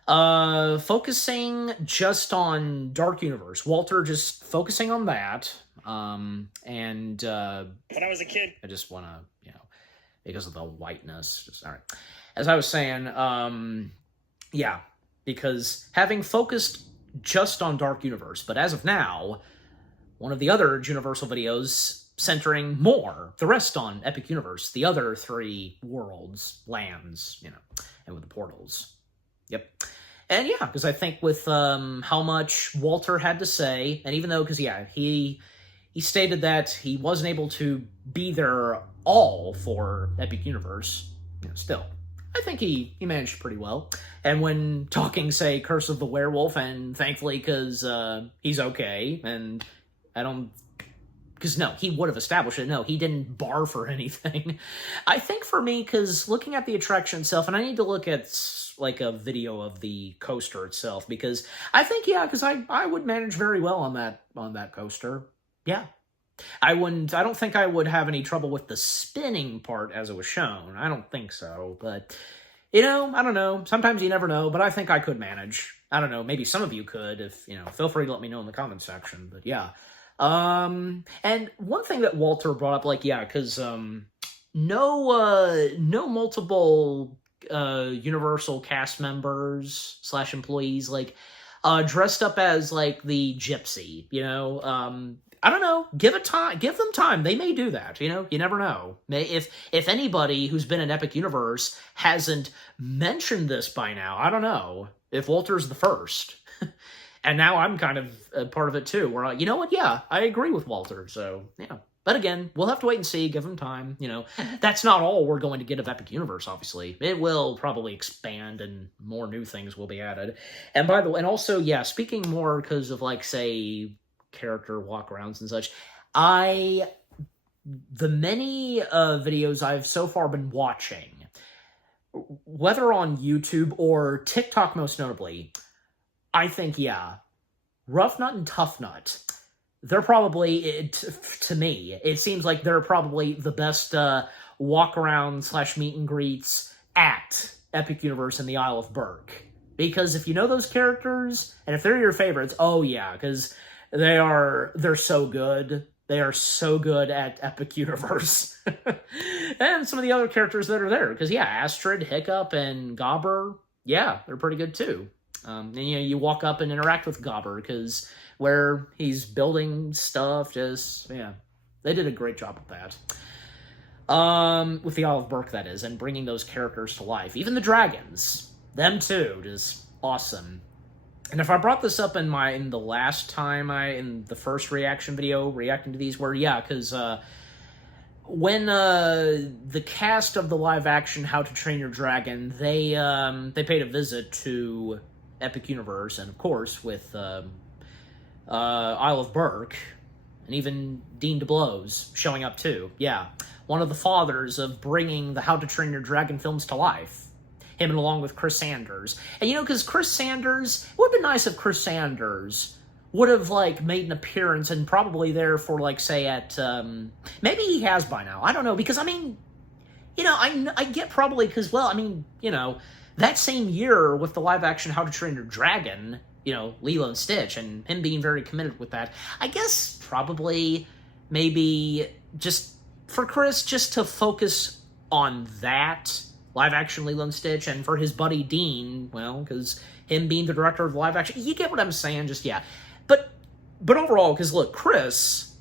focusing just on Dark Universe, Walter just focusing on that, and, When I was a kid, I just want to, you know, because of the whiteness, just, alright. As I was saying, yeah, because having focused just on Dark Universe, but as of now, one of the other Juniversal videos centering more, the rest on Epic Universe, the other 3 worlds, lands, you know, and with the portals. Yep. And yeah, because I think with how much Walter had to say, and even though, because yeah, he stated that he wasn't able to be there all for Epic Universe, you know, still, I think he managed pretty well. And when talking, say, Curse of the Werewolf, and thankfully, because he's okay, and I don't because no, he would have established it. No, he didn't bar for anything. I think for me, because looking at the attraction itself, and I need to look at like a video of the coaster itself, because I think, yeah, because I would manage very well on that coaster. Yeah. I don't think I would have any trouble with the spinning part as it was shown. I don't think so, but, I don't know. Sometimes you never know, but I think I could manage. I don't know, maybe some of you could, if, feel free to let me know in the comment section, but yeah. And one thing that Walter brought up, like, yeah, because, no multiple, Universal cast members / employees, like, dressed up as, like, the gypsy, I don't know. Give them time. They may do that. You never know. If anybody who's been in Epic Universe hasn't mentioned this by now, I don't know if Walter's the first. And now I'm kind of a part of it too, where you know what? Yeah, I agree with Walter. So yeah. But again, we'll have to wait and see. Give him time. That's not all we're going to get of Epic Universe. Obviously, it will probably expand and more new things will be added. And by the way, and also, yeah, speaking more because of like say character walkarounds and such, the many videos I've so far been watching, whether on YouTube or TikTok most notably, I think, yeah, Rough Nut and Tough Nut, they're probably, to me, it seems like they're probably the best walk-around / meet and greets at Epic Universe in the Isle of Berk. Because if you know those characters, and if they're your favorites, oh yeah, because they're so good. They are so good at Epic Universe. And some of the other characters that are there, because yeah, Astrid, Hiccup, and Gobber, yeah, they're pretty good too. And you walk up and interact with Gobber, because where he's building stuff, just, yeah, they did a great job with that. With the Isle of Berk, that is, and bringing those characters to life. Even the dragons, them too, just awesome. And if I brought this up in the last time in the first reaction video, reacting to these, where, yeah, because, when, the cast of the live-action How to Train Your Dragon, they paid a visit to Epic Universe, and of course, with, Isle of Berk, and even Dean DeBlois showing up too. Yeah, one of the fathers of bringing the How to Train Your Dragon films to life. Him along with Chris Sanders. And because Chris Sanders, it would have been nice if Chris Sanders would have, like, made an appearance and probably there for, like, say at, maybe he has by now. I don't know, because, I mean, I get probably, because, well, I mean, that same year with the live-action How to Train Your Dragon, Lilo and Stitch, and him being very committed with that, I guess probably maybe just for Chris just to focus on that live-action Lilo and Stitch, and for his buddy Dean, well, because him being the director of the live-action, you get what I'm saying, just, yeah. But overall, because, look, Chris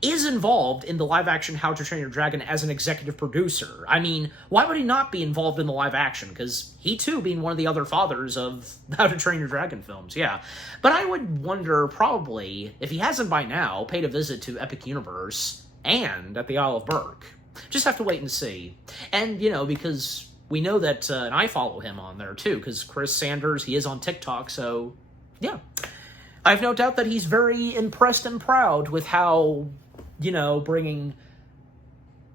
is involved in the live-action How to Train Your Dragon as an executive producer. I mean, why would he not be involved in the live-action? Because he, too, being one of the other fathers of How to Train Your Dragon films, yeah. But I would wonder, probably, if he hasn't by now, paid a visit to Epic Universe and at the Isle of Berk. Just have to wait and see. And, because we know that, and I follow him on there too, because Chris Sanders, he is on TikTok, so, yeah. I have no doubt that he's very impressed and proud with how, bringing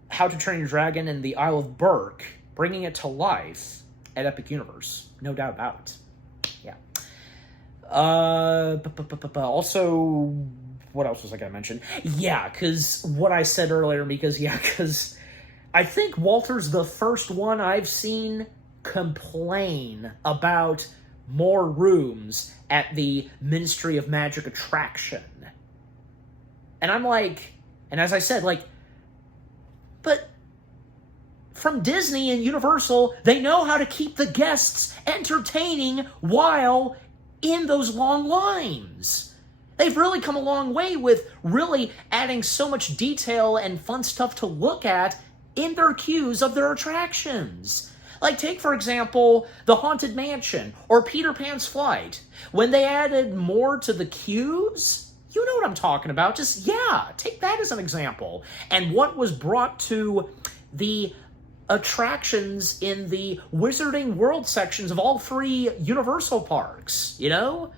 How to Train Your Dragon and the Isle of Berk, bringing it to life at Epic Universe. No doubt about it. Yeah. Also, what else was I going to mention? Yeah, because what I said earlier, because I think Walter's the first one I've seen complain about more rooms at the Ministry of Magic attraction. And I'm like, and as I said, like, but from Disney and Universal, they know how to keep the guests entertaining while in those long lines. They've really come a long way with really adding so much detail and fun stuff to look at in their queues of their attractions. Like, take, for example, the Haunted Mansion or Peter Pan's Flight. When they added more to the queues, you know what I'm talking about. Just, yeah, take that as an example. And what was brought to the attractions in the Wizarding World sections of all 3 Universal parks, The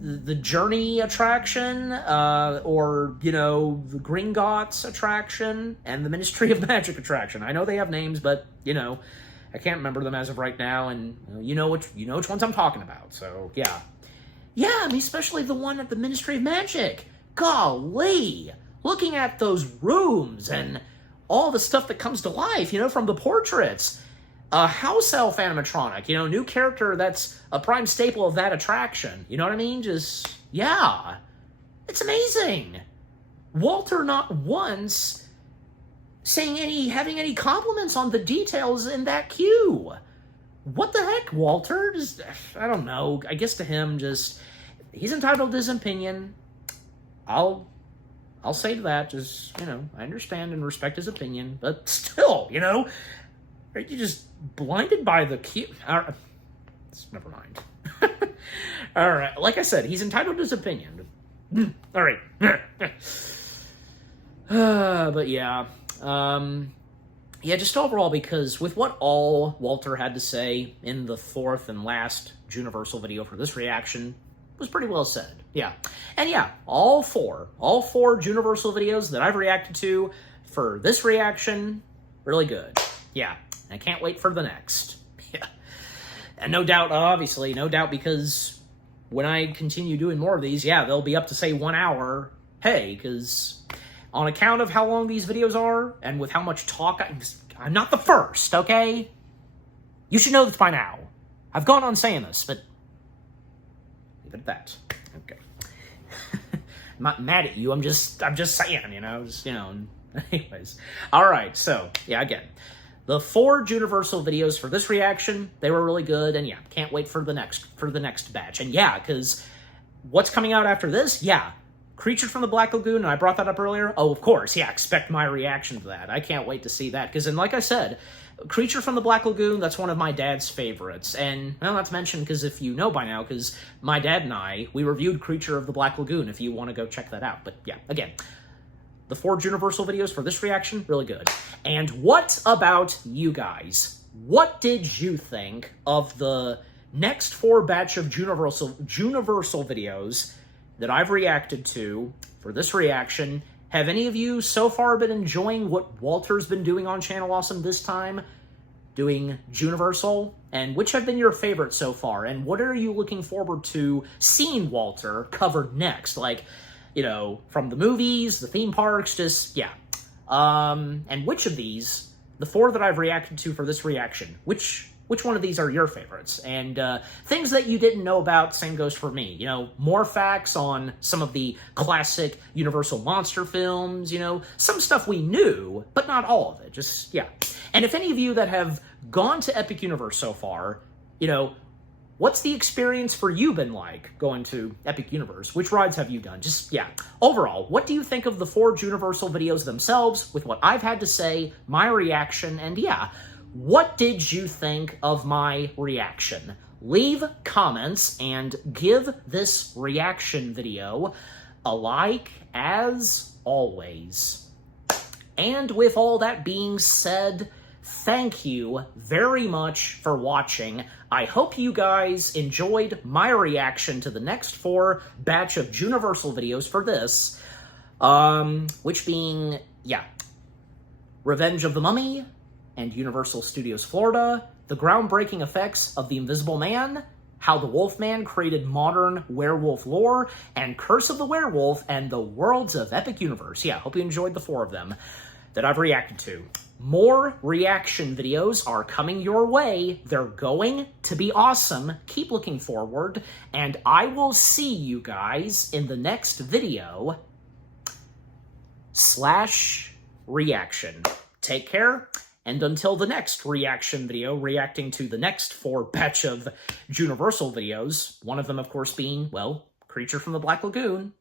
the Journey attraction, or, you know, the Gringotts attraction, and the Ministry of Magic attraction. I know they have names, but, you know, I can't remember them as of right now, and you know which ones I'm talking about, so, yeah. Yeah, I mean, especially the one at the Ministry of Magic. Golly! Looking at those rooms and all the stuff that comes to life, you know, from the portraits. A house elf animatronic, you know, new character that's a prime staple of that attraction. You know what I mean? Just, yeah. It's amazing. Walter not once having any compliments on the details in that queue. What the heck, Walter? Just, I don't know. I guess to him, just, he's entitled to his opinion. I'll say to that, just, you know, I understand and respect his opinion, but still, you know, are you just blinded by the queue? Never mind. All right, like I said, he's entitled to his opinion. All right. But yeah. Yeah, just overall, because with what all Walter had to say in the fourth and last Juniversal video for this reaction, was pretty well said. Yeah. And yeah, all four Juniversal videos that I've reacted to for this reaction, really good. Yeah. I can't wait for the next. Yeah. And no doubt, obviously, no doubt, because when I continue doing more of these, yeah, they'll be up to, say, 1 hour. Hey, because on account of how long these videos are, and with how much talk, I'm not the first, okay? You should know this by now. I've gone on saying this, but leave it at that. Okay. I'm not mad at you. I'm just saying, you know, anyways. All right, so yeah, again, the 4 Juniversal videos for this reaction, they were really good, and yeah, can't wait for the next batch. And yeah, because what's coming out after this? Yeah, Creature from the Black Lagoon, and I brought that up earlier. Oh, of course, yeah, expect my reaction to that. I can't wait to see that, because, and like I said, Creature from the Black Lagoon, that's one of my dad's favorites. And, well, not to mention, because if you know by now, because my dad and I, we reviewed Creature of the Black Lagoon, if you want to go check that out. But yeah, again, the 4 Juniversal videos for this reaction, really good. And what about you guys? What did you think of the next 4 batch of Juniversal videos that I've reacted to for this reaction? Have any of you so far been enjoying what Walter's been doing on Channel Awesome this time, doing Juniversal? And which have been your favorites so far? And what are you looking forward to seeing Walter covered next? Like, you know, from the movies, the theme parks, just, yeah. And which of these, the 4 that I've reacted to for this reaction, which one of these are your favorites? And things that you didn't know about, same goes for me. You know, more facts on some of the classic Universal monster films, you know, some stuff we knew, but not all of it, just, yeah. And if any of you that have gone to Epic Universe so far, you know, what's the experience for you been like going to Epic Universe? Which rides have you done? Just, yeah. Overall, what do you think of the 4 Juniversal videos themselves, with what I've had to say, my reaction, and yeah, what did you think of my reaction? Leave comments and give this reaction video a like, as always. And with all that being said, thank you very much for watching. I hope you guys enjoyed my reaction to the next 4 batch of Juniversal videos for this, which being, yeah, Revenge of the Mummy, and Universal Studios Florida, the groundbreaking effects of The Invisible Man, how the Wolfman created modern werewolf lore, and Curse of the Werewolf, and the Worlds of Epic Universe. Yeah, hope you enjoyed the 4 of them that I've reacted to. More reaction videos are coming your way. They're going to be awesome. Keep looking forward, and I will see you guys in the next video / reaction. Take care. And until the next reaction video, reacting to the next 4 batch of Juniversal videos, one of them, of course, being, well, Creature from the Black Lagoon,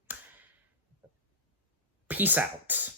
peace out.